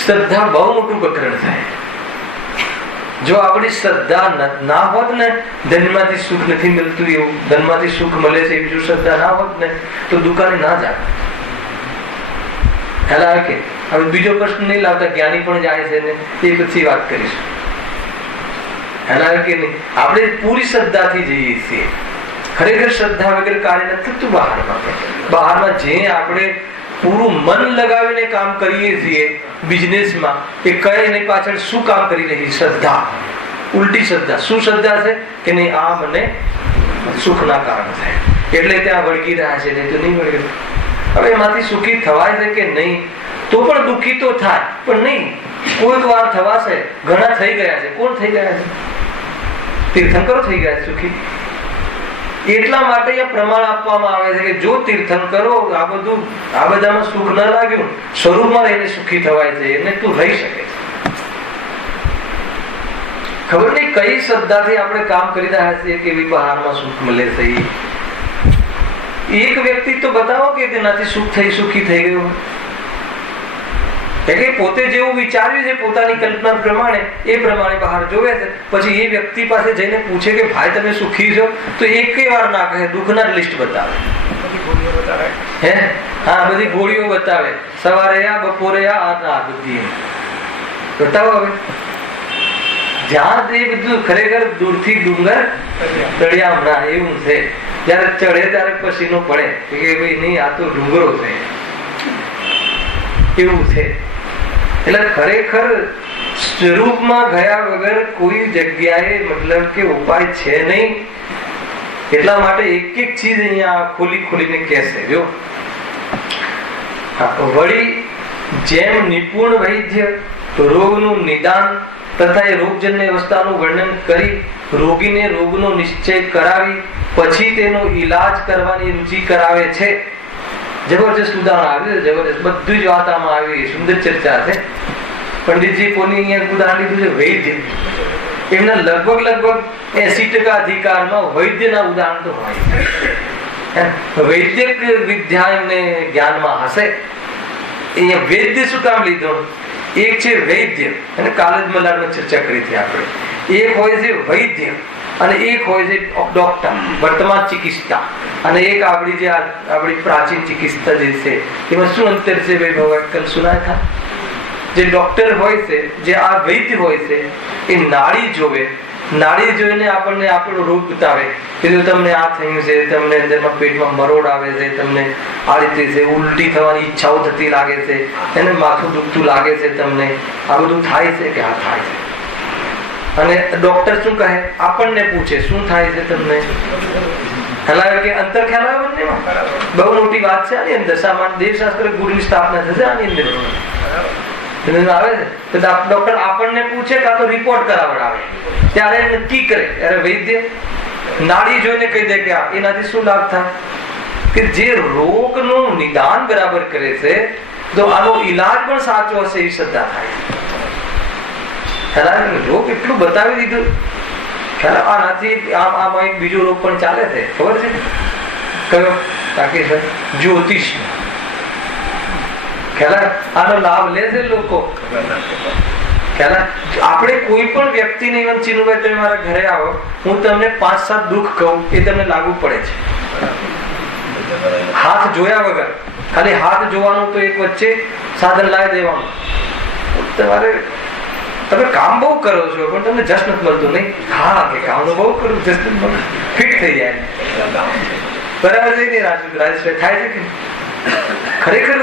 શ્રદ્ધા બહુ મોટું પ્રકરણ થાય. જો આપણી શ્રદ્ધા ના હોત ને, ધનમાંથી સુખ નથી મળતું એવું, ધનમાંથી સુખ મળે છે એવી જો શ્રદ્ધા ના હોત ને, તો દુકાને ના જાય. ખ્યાલ આવે કે? હવે બીજો પ્રશ્ન નહીં લાવતા, જ્ઞાની પણ જાય છે ને, એ પછી વાત કરીશું. ખ્યાલ આવે કે નહીં? આપણે પૂરી શ્રદ્ધાથી જઈએ છીએ. ખરેખર શ્રદ્ધા વગર કાર્ય નથી થતું બહારમાં જે આપણે પૂરું મન લગાવીને કામ કરીએ છીએ બિઝનેસમાં, એ કઈ એની પાછળ શું કામ કરી રહી? શ્રદ્ધા. ઉલટી શ્રદ્ધા. શું શ્રદ્ધા છે કે નહીં, આ મને સુખના કારણ થાય એટલે ત્યાં વળગી રહ્યા છે, નહીં તો નહીં વળગે. હવે એમાંથી સુખી થવાય છે કે નહીં, તો પણ દુઃખી તો થાય, પણ નહીં. કોઈક વાર થવાશે. ઘણા થઈ ગયા છે. કોણ થઈ ગયા છે? તીર્થંકરો થઈ ગયા છે સુખી. એટલા માટે આ પ્રમાણ આપવામાં આવે છે કે જો તીર્થંકરો આ બધામાં સુખ ન લાગ્યું, સ્વરૂપમાં રહીને સુખી થવાય છે, એને તું રહી શકે છે. ખબર નહીં કઈ શ્રદ્ધાથી આપણે કામ કરી રહ્યા છીએ કે બહારમાં સુખ મળે છે. એક વ્યક્તિ તો બતાવો કે તેનાથી સુખી થઈ ગયું. એટલે પોતે જેવું વિચાર્યું છે પોતાની કલ્પના પ્રમાણે, એ પ્રમાણે બહાર જોવે છે. પછી એ વ્યક્તિ પાસે જઈને પૂછે કે ભાઈ તમે સુખી છો, તો એક વાર ના કહે, દુઃખના લિસ્ટ બતાવે. હે હા, બધી ગોળીઓ બતાવે. સવારે આ, બપોરે આ બધી બતાવો. હવે જ્યાં એ બધું ખરેખર દૂરથી ડુંગર તળિયા હમણાં એવું છે. જયારે ચડે ત્યારે પસીનો પડે કે ભાઈ નહીં, આ તો ડુંગરો છે એવું છે. એટલે ખરેખર સ્વરૂપમાં ગયા વગર કોઈ જગ્યાએ મતલબ કે ઉપાય છે નહીં. એટલા માટે એક એક ચીજ અહીંયા ખોલીને કહેશે. જો વળી જેમ નિપુણ વૈદ્ય રોગનું નિદાન તથા એ રોગજન્ય અવસ્થાનું વર્ણન કરી રોગીને રોગનો નિશ્ચય કરાવી પછી તેનો ઈલાજ કરવાની રુચિ કરાવે છે. જબરજસ્ત ઉદાહરણ આવ્યું, જબરજસ્ત બધું જ વાત આમાં આવી. સુંદર ચર્ચા છે. પંડિતજી પોની અહીંયા ઉદાહરણ લીધું છે વૈદ્ય. એમના લગભગ 80% અધિકારમાં વૈદ્યના ઉદાહરણ તો હોય. વૈદ્યક વિદ્યા એમને જ્ઞાનમાં હશે. અહીંયા વૈદ્ય શું કામ લીધો? એક છે વૈદ્ય, અને કાલે જ મલાડમાં ચર્ચા કરી હતી આપણે. એક હોય છે વૈદ્ય અને એક હોય છે ડોક્ટર, વર્તમાન ચિકિત્સા, અને એક આપણી પ્રાચીન ચિકિત્સા જે છે એમાં શું અંતર છે? કલ સુનાયા था. જે ડોક્ટર હોય છે, જે આ વૈદ્ય હોય છે, એ નાડી જોવે. નાડી જોઈને આપણને આપણો રોગ બતાવે કે જો તમને આ થયું છે, તમને અંદરમાં પેટમાં મરોડ આવે છે, તમને આ રીતે છે, ઉલટી થવાની ઈચ્છાઓ થતી લાગે છે, એને માથું દુખતું લાગે છે, તમને આ બધું થાય છે કે હા થાય છે. અને ડોક્ટર શું કહે? આપણને પૂછે શું થાય છે તમને. ખ્યાલ આવે કે અંતર? ખ્યાલ આવે બંનેમાં? બહુ મોટી વાત છે આની અંદર. સામાન્ય દેવશાસ્ત્ર ગુરુની સ્થાપના થશે આની અંદર. આવે છે તો ડોક્ટર આપણને પૂછે કાં તો રિપોર્ટ કરાવડાવે, ત્યારે નક્કી કરે. અરે વૈદ્ય નાડી જોઈને કહી દે કે એનાથી શું લાભ થાય? કે જે રોગનું નિદાન બરાબર કરે છે, તો આનો ઈલાજ પણ સાચો હશે એવી શ્રદ્ધા થાય. રોગ એટલું બતાવી દીધું. આનાથી આમાં એક બીજો રોગ પણ ચાલે છે, ખબર છે કયો? તાકી સર જ્યોતિષ. આનો લાભ લે છે લોકો. આપણે કોઈ પણ વ્યક્તિને ચીનુભાઈ તમે મારા ઘરે આવો, હું તમને 5-7 દુઃખ કહું, એ તમને લાગુ પડે છે. હાથ જોયા વગર ખાલી હાથ જોવાનું તો એક વચ્ચે સાધન લાવી દેવાનું. તમે કામ બહુ કરો છો પણ તમને જશ નથી મળતું. નહીં, હા કે કામ તો બહુ કરું, જશ નથી મળતું, ફિટ થઈ જાય. બરાબર છે ને રાજેશભાઈ? થાય છે કે ખરેખર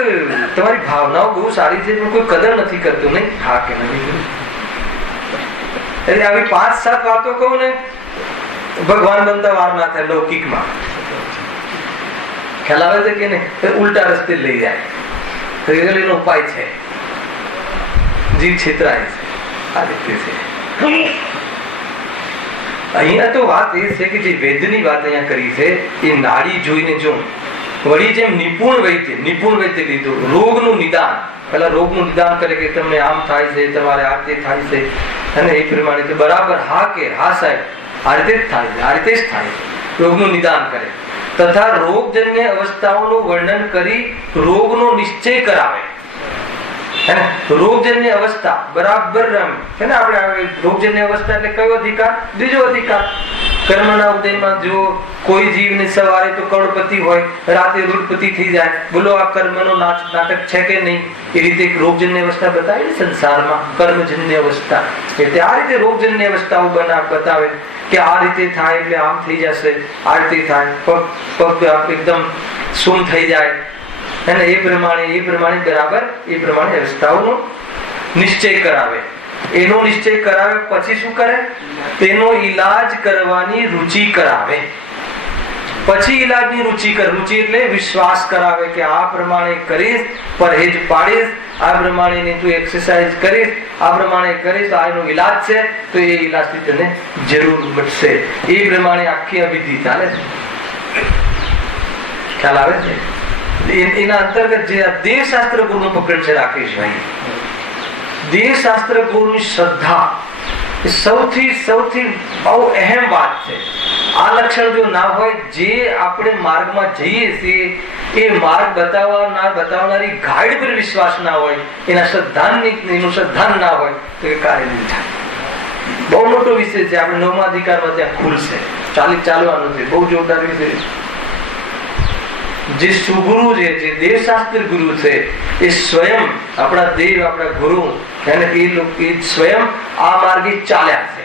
તમારી ભાવનાઓ બહુ સારી છે પણ કોઈ કદર નથી કરતું. નહીં, હા કે નહીં? એટલે આવી 5-7 વાતો કહું ને, ભગવાન બનતા વાર ના થાય લૌકિકમાં. ખ્યાલ આવે છે કે નહીં? ઉલટા રસ્તે લઈ જાય. એનો ઉપાય છે, જીવ છેતરાય છે. આ રીતે છે. અહીંયા તો વાત એ છે કે જે વૈદ્યની વાત અહીંયા કરી છે એ નાડી જોઈને જો વળી જેમ નિપુણ વૈદ્ય લીધું રોગનું નિદાન, પેલા રોગનું નિદાન કરે કે તમને આમ થાય છે, તમારે આ રીતે થાય છે, અને એ પ્રમાણે બરાબર હા કે હા સાહેબ આ રીતે જ થાય છે, આ રીતે જ થાય છે, રોગનું નિદાન કરે તથા રોગજન્ય અવસ્થાઓનું વર્ણન કરી રોગનો નિશ્ચય કરાવે. રોગજન્ય અવસ્થા બરાબર છે ને. આપણે રોગજન્ય અવસ્થા એટલે કયો અધિકાર? બીજો અધિકાર. કર્મના ઉદયમાં જો કોઈ જીવને સવારે તો કરોડપતિ હોય, રાતે રૂઢપતિ થઈ જાય. બોલો આ કર્મનો નાટક છે કે નહીં? એ રીતે એક રોગજન્ય અવસ્થા બતાવી સંસારમાં, કર્મજન્ય અવસ્થા. એટલે આ રીતે રોગજન્ય અવસ્થાઓ બતાવે કે આ રીતે થાય એટલે આમ થઈ જશે, આ રીતે થાય પગ એકદમ સૂમ થઈ જાય. અને એ પ્રમાણે બરાબર એ પ્રમાણે અવસ્થાઓનો નિશ્ચય કરાવે. એનો નિશ્ચય કરાવે પછી શું કરે? તેનો ઈલાજ કરવાની રુચિ કરાવે. પછી ઈલાજની રુચિ એટલે વિશ્વાસ કરાવે કે આ પ્રમાણે કરીશ, પરહેજ પાડીશ, આ પ્રમાણે તું એક્સરસાઇઝ કરીશ, આ પ્રમાણે કરીશ, આ એનો ઈલાજ છે, તો એ ઈલાજથી તને જરૂર મળશે. એ પ્રમાણે આખી આ વિધિ ચાલે છે. ખ્યાલ આવે છે? એના અંતર્ગત જે દેવશાસ્ત્ર ગુરુનું પકડ છે રાકેશભાઈ, દેવશાસ્ત્ર ગુરુની શ્રદ્ધા એ સૌથી બહુ અહેમ વાત છે. આ લક્ષણ જો ના હોય, જે આપણે માર્ગમાં જઈએ છીએ એ માર્ગ બતાવનારી ગાઈડ પર વિશ્વાસ ના હોય, એનું શ્રદ્ધાન ના હોય તો એ કાર્ય નહીં થાય. બહુ મોટો વિષય છે. આપણે 9મા અધિકારમાં ત્યાં ખુલશે, ચાલવાનું છે. બહુ જોરદાર વિષય. જે સુગુરુ છે, જે દેવશાસ્ત્ર ગુરુ છે, એ સ્વયં આપણા દેવ, આપણા ગુરુ, એ સ્વયં આ માર્ગે ચાલ્યા છે.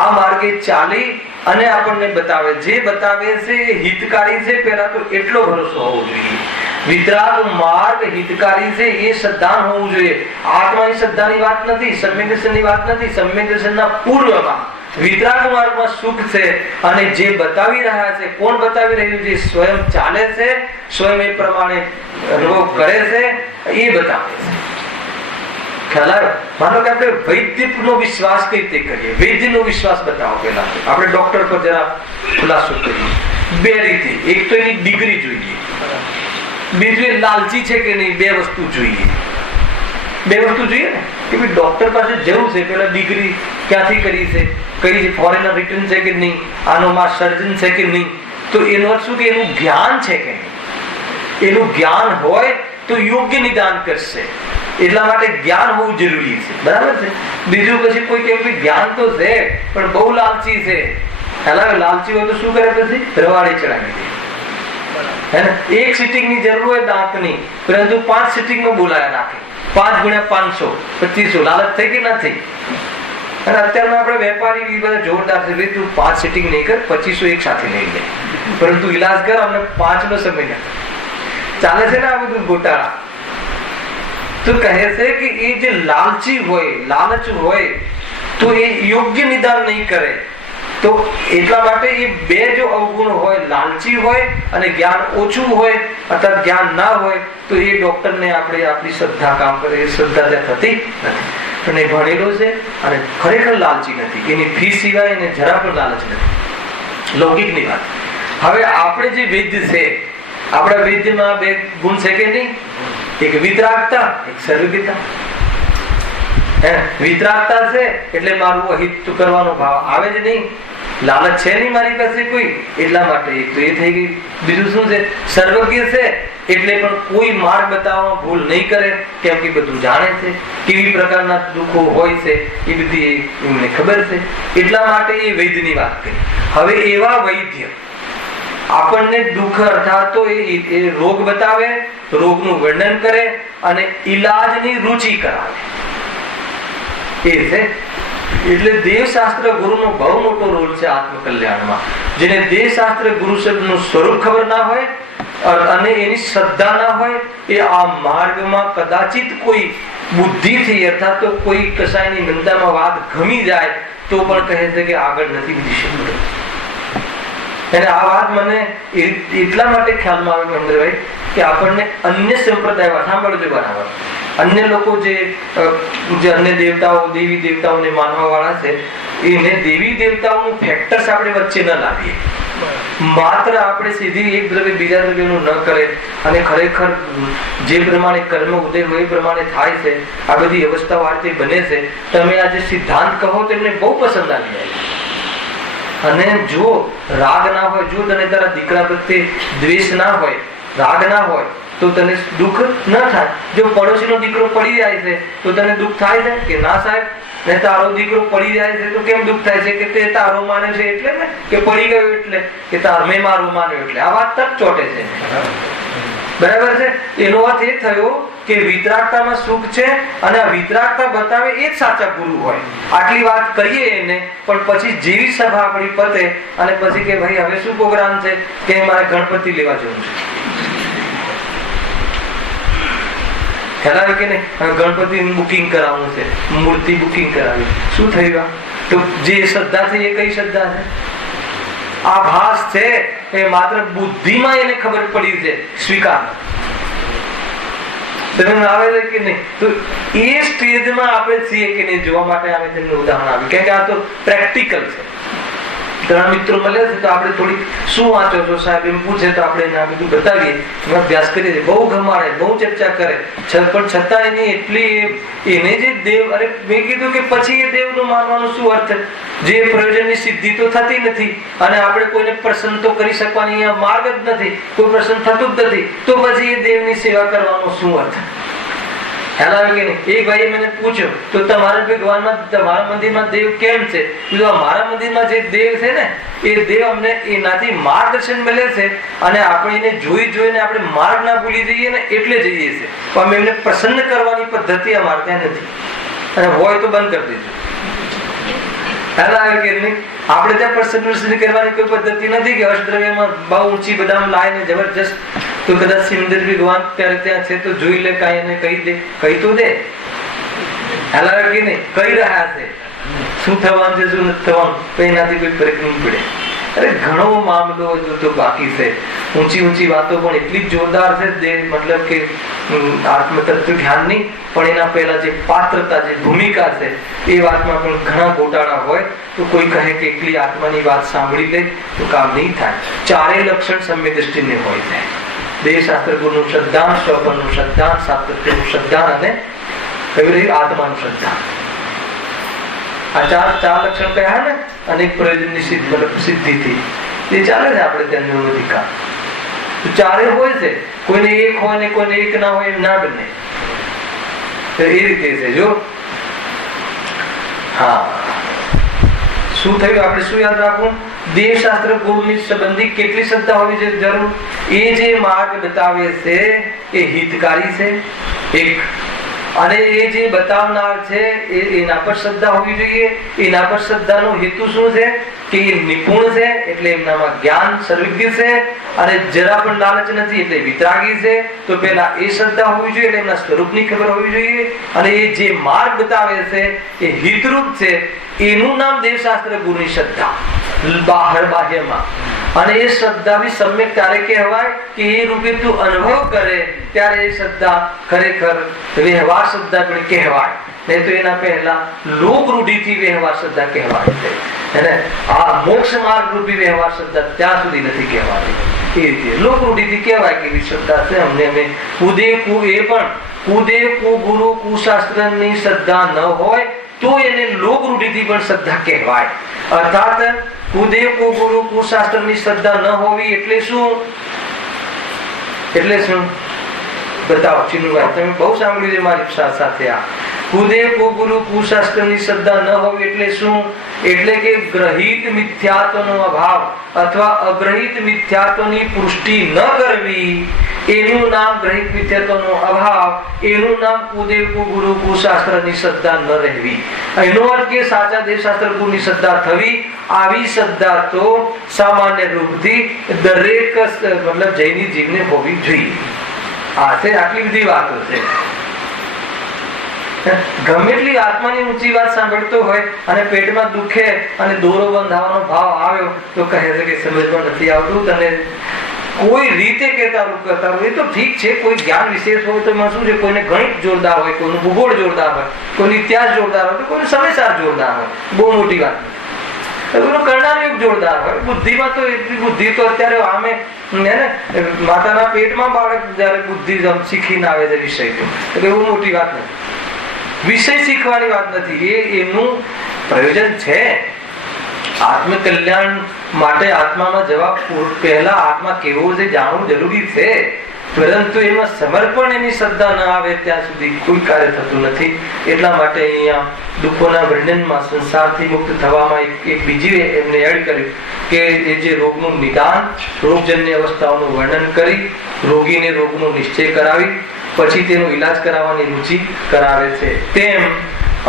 આ માર્ગે ચાલી અને આપણને બતાવે. જે બતાવે છે એ હિતકારી છે. પેલા તો એટલો ભરોસો હોવો જોઈએ. વિતરાગ માર્ગ હિતકારી છે એ શ્રદ્ધાન હોવું જોઈએ. આત્માની શ્રદ્ધાની વાત નથી, સમ્યક વાત નથી. સમ્યક ના પૂર્વમાં વિતરાગ માર્ગમાં સુખ છે. અને જે બતાવી રહ્યા છે, કોણ બતાવી રહ્યું છે? સ્વયં ચાલે છે, સ્વયં એ પ્રમાણે અનુભવ કરે છે, એ બતાવે છે. ખ્યાલ આવ્યો? માનો કે આપણે વૈદ્યનો વિશ્વાસ કઈ રીતે કરીએ? વૈદ્યનો વિશ્વાસ બતાવો. પેલા આપણે ડોક્ટર પર જરા ખુલાસો કરીએ. 2 રીતે. એક તો એની ડિગ્રી જોઈએ, બીજું એ લાલચી છે કે નહીં. 2 વસ્તુ જોઈએ. 2 વસ્તુ જોઈએ ને કે ભાઈ ડોક્ટર પાસે જવું છે, પેલા ડિગ્રી ક્યાંથી કરી છે, કઈ છે, ફોરેનર રિટર્ન છે કે નહીં, આનો માં સર્જન છે કે નહીં, તો એનો અર્થ શું કે એનું જ્ઞાન છે કે નહીં. એનું જ્ઞાન હોય તો યોગ્ય નિદાન કરશે. એટલા માટે જ્ઞાન હોવું જરૂરી છે. બરાબર છે? બીજું પછી કોઈ કે જ્ઞાન તો છે પણ બહુ લાલચી છે. લાલચી હોય તો શું કરે? પછી રવાડી ચડાવી દે. એક સિટિંગ ની જરૂર હોય દાંતની, પરંતુ 5 સિટિંગ માં બોલાયા રાખે. 5 ગુણ્યા 500 2500. લાલચ થઈ કે ના થઈ? અને અત્યારના આપણે વેપારી બધા જોરદાર છે. તું 5 સિટિંગ નહીં કર, 2500 એક સાથે લઈ લે, પરંતુ ઈલાજ કર, અમને 5 નો સમય ના ચાલે છે ને. આ બધું ગોટાળા તો કહે છે કે એ જે લાલચી હોય, લાલચ હોય, તો એ યોગ્ય નિદાન નહીં કરે. તો એટલા માટે એ 2 જો અવગુણ હોય, લાલચી હોય અને જ્ઞાન ઓછું હોય અથવા જ્ઞાન ના હોય, તો એ ડોક્ટરને આપણી શ્રદ્ધા કામ કરે. એ શ્રદ્ધા ત્યાં થતી નથી. પણ એ ભણેલો છે અને ખરેખર લાલચી નથી. એની ફી સિવાય એને જરા પણ લાલચ નથી. લૌકિકની વાત. હવે આપણે જે વૈદ્ય છે, આપણા વૈદ્યમાં 2 ગુણ છે કે નહીં? એક વિતરાગતા, એક સર્વજ્ઞતા. વિતરાગતા છે એટલે મારું અહિત કરવાનો ભાવ આવે જ નહીં. લાલચ છે નહીં મારી પાસે કોઈ, એટલા માટે એક તો એ થઈ ગઈ. બીજું શું છે? સર્વજ્ઞ છે એટલે પણ કોઈ માર્ગ બતાવવામાં ભૂલ નહીં કરે, કેમ કે બધું જાણે છે. કેવી પ્રકારના દુઃખો હોય છે એ બધી એમને ખબર છે. એટલા માટે એ વૈદ્યની વાત કરી. હવે એવા વૈદ્ય આપણને દુઃખ અર્થાત તો એ રોગ બતાવે, રોગનું વર્ણન કરે અને ઈલાજની રુચિ કરાવે. એ છે એટલે દેવશાસ્ત્ર ગુરુનો બહુ મોટો રોલ છે આત્મકલ્યાણમાં. જેને દેવશાસ્ત્ર ગુરુ શબ્દનું સ્વરૂપ ખબર ના હોય અને એની શ્રદ્ધા ના હોય, એ આ માર્ગમાં કદાચિત કોઈ બુદ્ધિથી અર્થાત તો કોઈ કસાયની નિંદામાં વાત ગમી જાય તો પણ કહે છે કે આગળ નથી વધી શકતો. અને આ વાત મને એટલા માટે ખ્યાલમાં આવે મહેન્દ્રભાઈ કે આપણને અન્ય સંપ્રદાય સાંભળજો બરાબર, અન્ય લોકો જે અન્ય દેવતાઓ દેવી દેવતાઓને માનવા વાળા છે, એને દેવી દેવતાઓનું ફેક્ટર્સ આપણે વચ્ચે ન લાવીએ. માત્ર આપણે સીધી એક દ્રવ્ય બીજા દ્રવ્યનું ન કરે અને ખરેખર જે પ્રમાણે કર્મ ઉદય હોય એ પ્રમાણે થાય છે. આ બધી અવસ્થાઓ આ રીતે બને છે. તમે આ જે સિદ્ધાંત કહો તો એમને બહુ પસંદ આવી જાય. અને જો રાગ ના હોય, જો તને તારા દીકરા પ્રત્યે દ્વેષ ના હોય, રાગ ના હોય તો તને દુઃખ ન થાય. જો પડોશીનો દીકરો પડી જાય છે તો તને દુઃખ થાય છે કે ના સાહેબ? ને તારો દીકરો પડી જાય છે તો કેમ દુઃખ થાય છે? કે તે તારો માને છે એટલે ને, કે પડી ગયો એટલે, કે મેં મારું માન્યું એટલે. આ વાત તક ચોટે છે. બરાબર છે? એનો અર્થ એ થયો કે વિતરાગતામાં સુખ છે અને આ વિતરાગતા બતાવે એ જ સાચા ગુરુ હોય. આટલી વાત કરીએ એને, પણ પછી જેવી સભા આપણી પતે અને પછી કે ભાઈ હવે શું પ્રોગ્રામ છે, કે મારે ગણપતિ લેવા જવું છે. ખ્યાલ આવે કે નહીં? ગણપતિ બુકિંગ કરાવવું છે, મૂર્તિ બુકિંગ કરાવી. શું થયું? તો જે શ્રદ્ધા છે એ કઈ શ્રદ્ધા છે? આભાસ છે, એ માત્ર બુદ્ધિમાં એને ખબર પડી છે, સ્વીકાર આવે છે કે નહીં? તો એ સ્ટેજમાં આપણે છીએ કે નહીં જોવા માટે અમે તેમને ઉદાહરણ આપ્યું. કેમ કે આ તો પ્રેક્ટિકલ છે. ઘણા મિત્રો મળે છે તો આપણે થોડી શું વાંચો છો સાહેબ એમ પૂછે તો આપણે એને આ બધું બતાવીએ, અભ્યાસ કરીએ છીએ. બહુ ગમાડે, બહુ ચર્ચા કરે, પણ છતાં એની એટલી એને જે દેવ, અરે મેં કીધું કે પછી એ દેવનું માનવાનું શું અર્થ? જે પ્રયોજનની સિદ્ધિ તો થતી નથી અને આપણે કોઈને પ્રસન્ન તો કરી શકવાની માર્ગ જ નથી, કોઈ પ્રસન્ન થતું જ નથી, તો પછી એ દેવની સેવા કરવાનો શું અર્થ? ખ્યાલ આવે કે નહીં? એક ભાઈએ મને પૂછ્યું તો તમારા ભગવાનમાં, તમારા મંદિરમાં દેવ કેમ છે? મારા મંદિરમાં જે દેવ છે ને એ દેવ અમને એનાથી માર્ગદર્શન મળે છે અને આપણે એને જોઈને આપણે માર્ગ ના ભૂલી જઈએ ને એટલે જઈએ છીએ. પણ એમને પ્રસન્ન કરવાની પદ્ધતિ અમારે ત્યાં નથી, અને હોય તો બંધ કરી દેજો. ખ્યાલ આવે કે નહીં? આપણે ત્યાં પ્રસન્ન કરવાની કોઈ પદ્ધતિ નથી કે અષ્ટદ્રવ્યમાં બહુ ઊંચી બદામ લાવીને જબરજસ્ત, તો કદાચ સિમંદર ભગવાન ત્યારે ત્યાં છે તો જોઈ લે, કાંઈ એને કહી દે, કહી તો દે. ખ્યાલ આવે કે નહીં? કહી રહ્યા છે શું થવાનું છે શું નથી થવાનું, તો એનાથી કોઈ ફરક નહીં પડે. અરે ઘણો મામલો હજુ તો બાકી છે. ઊંચી વાતો પણ એટલી જ જોરદાર છે, મતલબ કે આત્મતત્વ જ્ઞાનની, પણ એના પહેલા જે પાત્રતા, જે ભૂમિકા છે એ વાતમાં પણ ઘણા ગોટાળા હોય. તો કોઈ કહે કે એકલી આત્માની વાત સાંભળી લે તો કામ નહીં થાય. ચારેય લક્ષણ સમ્ય દ્રષ્ટિને હોય છે. દેવશાસ્ત્ર ગુરુનું શ્રદ્ધાન, સ્વપનનું શ્રદ્ધાન, સાતત્યનું શ્રદ્ધાન અને કયું રહ્યું આત્માનું શ્રદ્ધાન. આ ચાર લક્ષણ કહ્યા ને, અનેક પ્રયોજનની સિદ્ધિથી એ ચાલે છે આપણે ત્યાં નિર્વધિકા. તો ચારે હોય છે, કોઈને એક હોય ને કોઈને એક ના હોય એમ ના બને. તો એ રીતે છે. જો હા શું થયું? આપણે શું યાદ રાખવું? દેવશાસ્ત્ર ગુરુની સંબંધી કેટલી શ્રદ્ધા હોવી છે જરૂર? એ જે માર્ગ બતાવે છે એ હિતકારી છે એક, અને એ જે બતાવનાર છે એના પર શ્રદ્ધા હોવી જોઈએ. એના પર શ્રદ્ધાનો હેતુ શું છે? કે એ નિપુણ છે, એટલે એમનામાં જ્ઞાન સર્વજ્ઞ છે, અને જરા પણ લાલચ નથી એટલે વિતરાગી છે. તો પેલા એ શ્રદ્ધા હોવી જોઈએ, એટલે એમના સ્વરૂપની ખબર હોવી જોઈએ. અને એ જે માર્ગ બતાવે છે એ હિતરૂપ છે, એનું નામ દેવશાસ્ત્ર ગુરુની શ્રદ્ધા. બહાર બાહ્યમાં, અને એ શ્રદ્ધા બી સમ્યક ત્યારે કહેવાય કે એ રૂપે તું અનુભવ કરે ત્યારે એ શ્રદ્ધા ખરેખર વ્યવહાર શ્રદ્ધા પણ કહેવાય. નહીં તો એના પહેલા લોક રૂઢિથી વ્યવહાર શ્રદ્ધા કહેવાય છે. અને આ મોક્ષ માર્ગ રૂપી વ્યવહાર શ્રદ્ધા ત્યાં સુધી નથી કહેવાતી. એ રીતે લોક રૂઢિથી કહેવાય કે એવી શ્રદ્ધા છે અમને. અમે કુદે કુ, એ પણ કુદે કુ ગુરુ કુશાસ્ત્રની શ્રદ્ધા ન હોય તો એને લોક રૂઢિથી પણ શ્રદ્ધા કહેવાય. અર્થાત કુદે કુ ગુરુ કુશાસ્ત્રની શ્રદ્ધા ન હોવી એટલે શું? એટલે શું બતાવો ચીનુભાઈ, તમે બહુ સાંભળ્યું છે મારી સાથે. આ કુદે કુ ગુરુ કુશાસ્ત્રની શ્રદ્ધા ન હોવી એટલે શું? એટલે કે ગ્રહિત મિથ્યાત્વનો અભાવ અથવા અગ્રહિત મિથ્યાત્વની પુષ્ટિ ન કરવી, એનું નામ ગ્રહિત મિથ્યાત્વનો અભાવ, એનું નામ કુદેવ કુગુરુ કુશાસ્ત્રની શ્રદ્ધા ન રહેવી. એનો અર્થ કે સાચા દેવશાસ્ત્ર ગુરુની શ્રદ્ધા થવી. આવી શ્રદ્ધા તો સામાન્ય રૂપથી દરેક મતલબ જૈની જીવને હોવી જોઈએ. આટલી બધી વાતો છે. ગમે એટલી આત્માની ઊંચી વાત સાંભળતો હોય અને પેટમાં દુખે અને દોરો બંધાવાનો ભાવ આવ્યો તો કહે છે કે સમજમાં નથી આવતું, તને કોઈ રીતે કહેતા રહું. એ તો ઠીક છે, કોઈ જ્ઞાન વિશેષ હોય તો એમાં શું છે, કોઈને ગણિત જોરદાર હોય, કોઈનું ભૂગોળ જોરદાર હોય, કોઈનો ઇતિહાસ જોરદાર હોય, કોઈનું સમયસાર જોરદાર હોય, બહુ મોટી વાત. કોઈનો કરનારો જોરદાર હોય. બુદ્ધિમાં તો એટલી બુદ્ધિ તો અત્યારે આમે માતાના પેટમાં બાળક જયારે બુદ્ધિ શીખીને આવે છે વિષય, તો બહુ મોટી વાત નથી. વિષય શીખવાની વાત નથી, એનું પ્રયોજન છે આત્મકલ્યાણ માટે. આત્મામાં જવા પહેલા આત્મા કેવો છે જાણવું જરૂરી છે, પરંતુ એમાં સમર્પણ એની શ્રદ્ધા ના આવે ત્યાં સુધી કોઈ કાર્ય થતું નથી. એટલા માટે અહીંયા દુઃખોના વર્ણનમાં સંસારથી મુક્ત થવામાં એક બીજી એમને એડ કર્યું કે એ જે રોગનું નિદાન, રોગજન્ય અવસ્થાઓનું વર્ણન કરી, રોગીને રોગનો નિશ્ચય કરાવી પછી તેનો ઈલાજ કરાવવાની રુચિ કરાવે છે, તેમ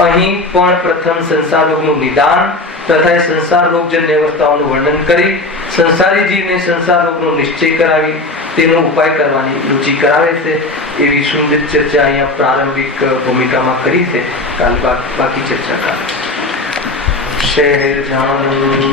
અહીં પણ પ્રથમ સંસાર રોગનું નિદાન તથા સંસાર રોગજન્ય અવસ્થાઓનું વર્ણન કરી સંસારી જીવને સંસાર રોગનો નિશ્ચય કરાવી તેનો ઉપાય કરવાની રુચિ કરાવે છે. એવી સુંદર ચર્ચા અહીંયા પ્રારંભિક ભૂમિકામાં કરી છે. કાલ બાકી ચર્ચા કરે. શહેર જાણું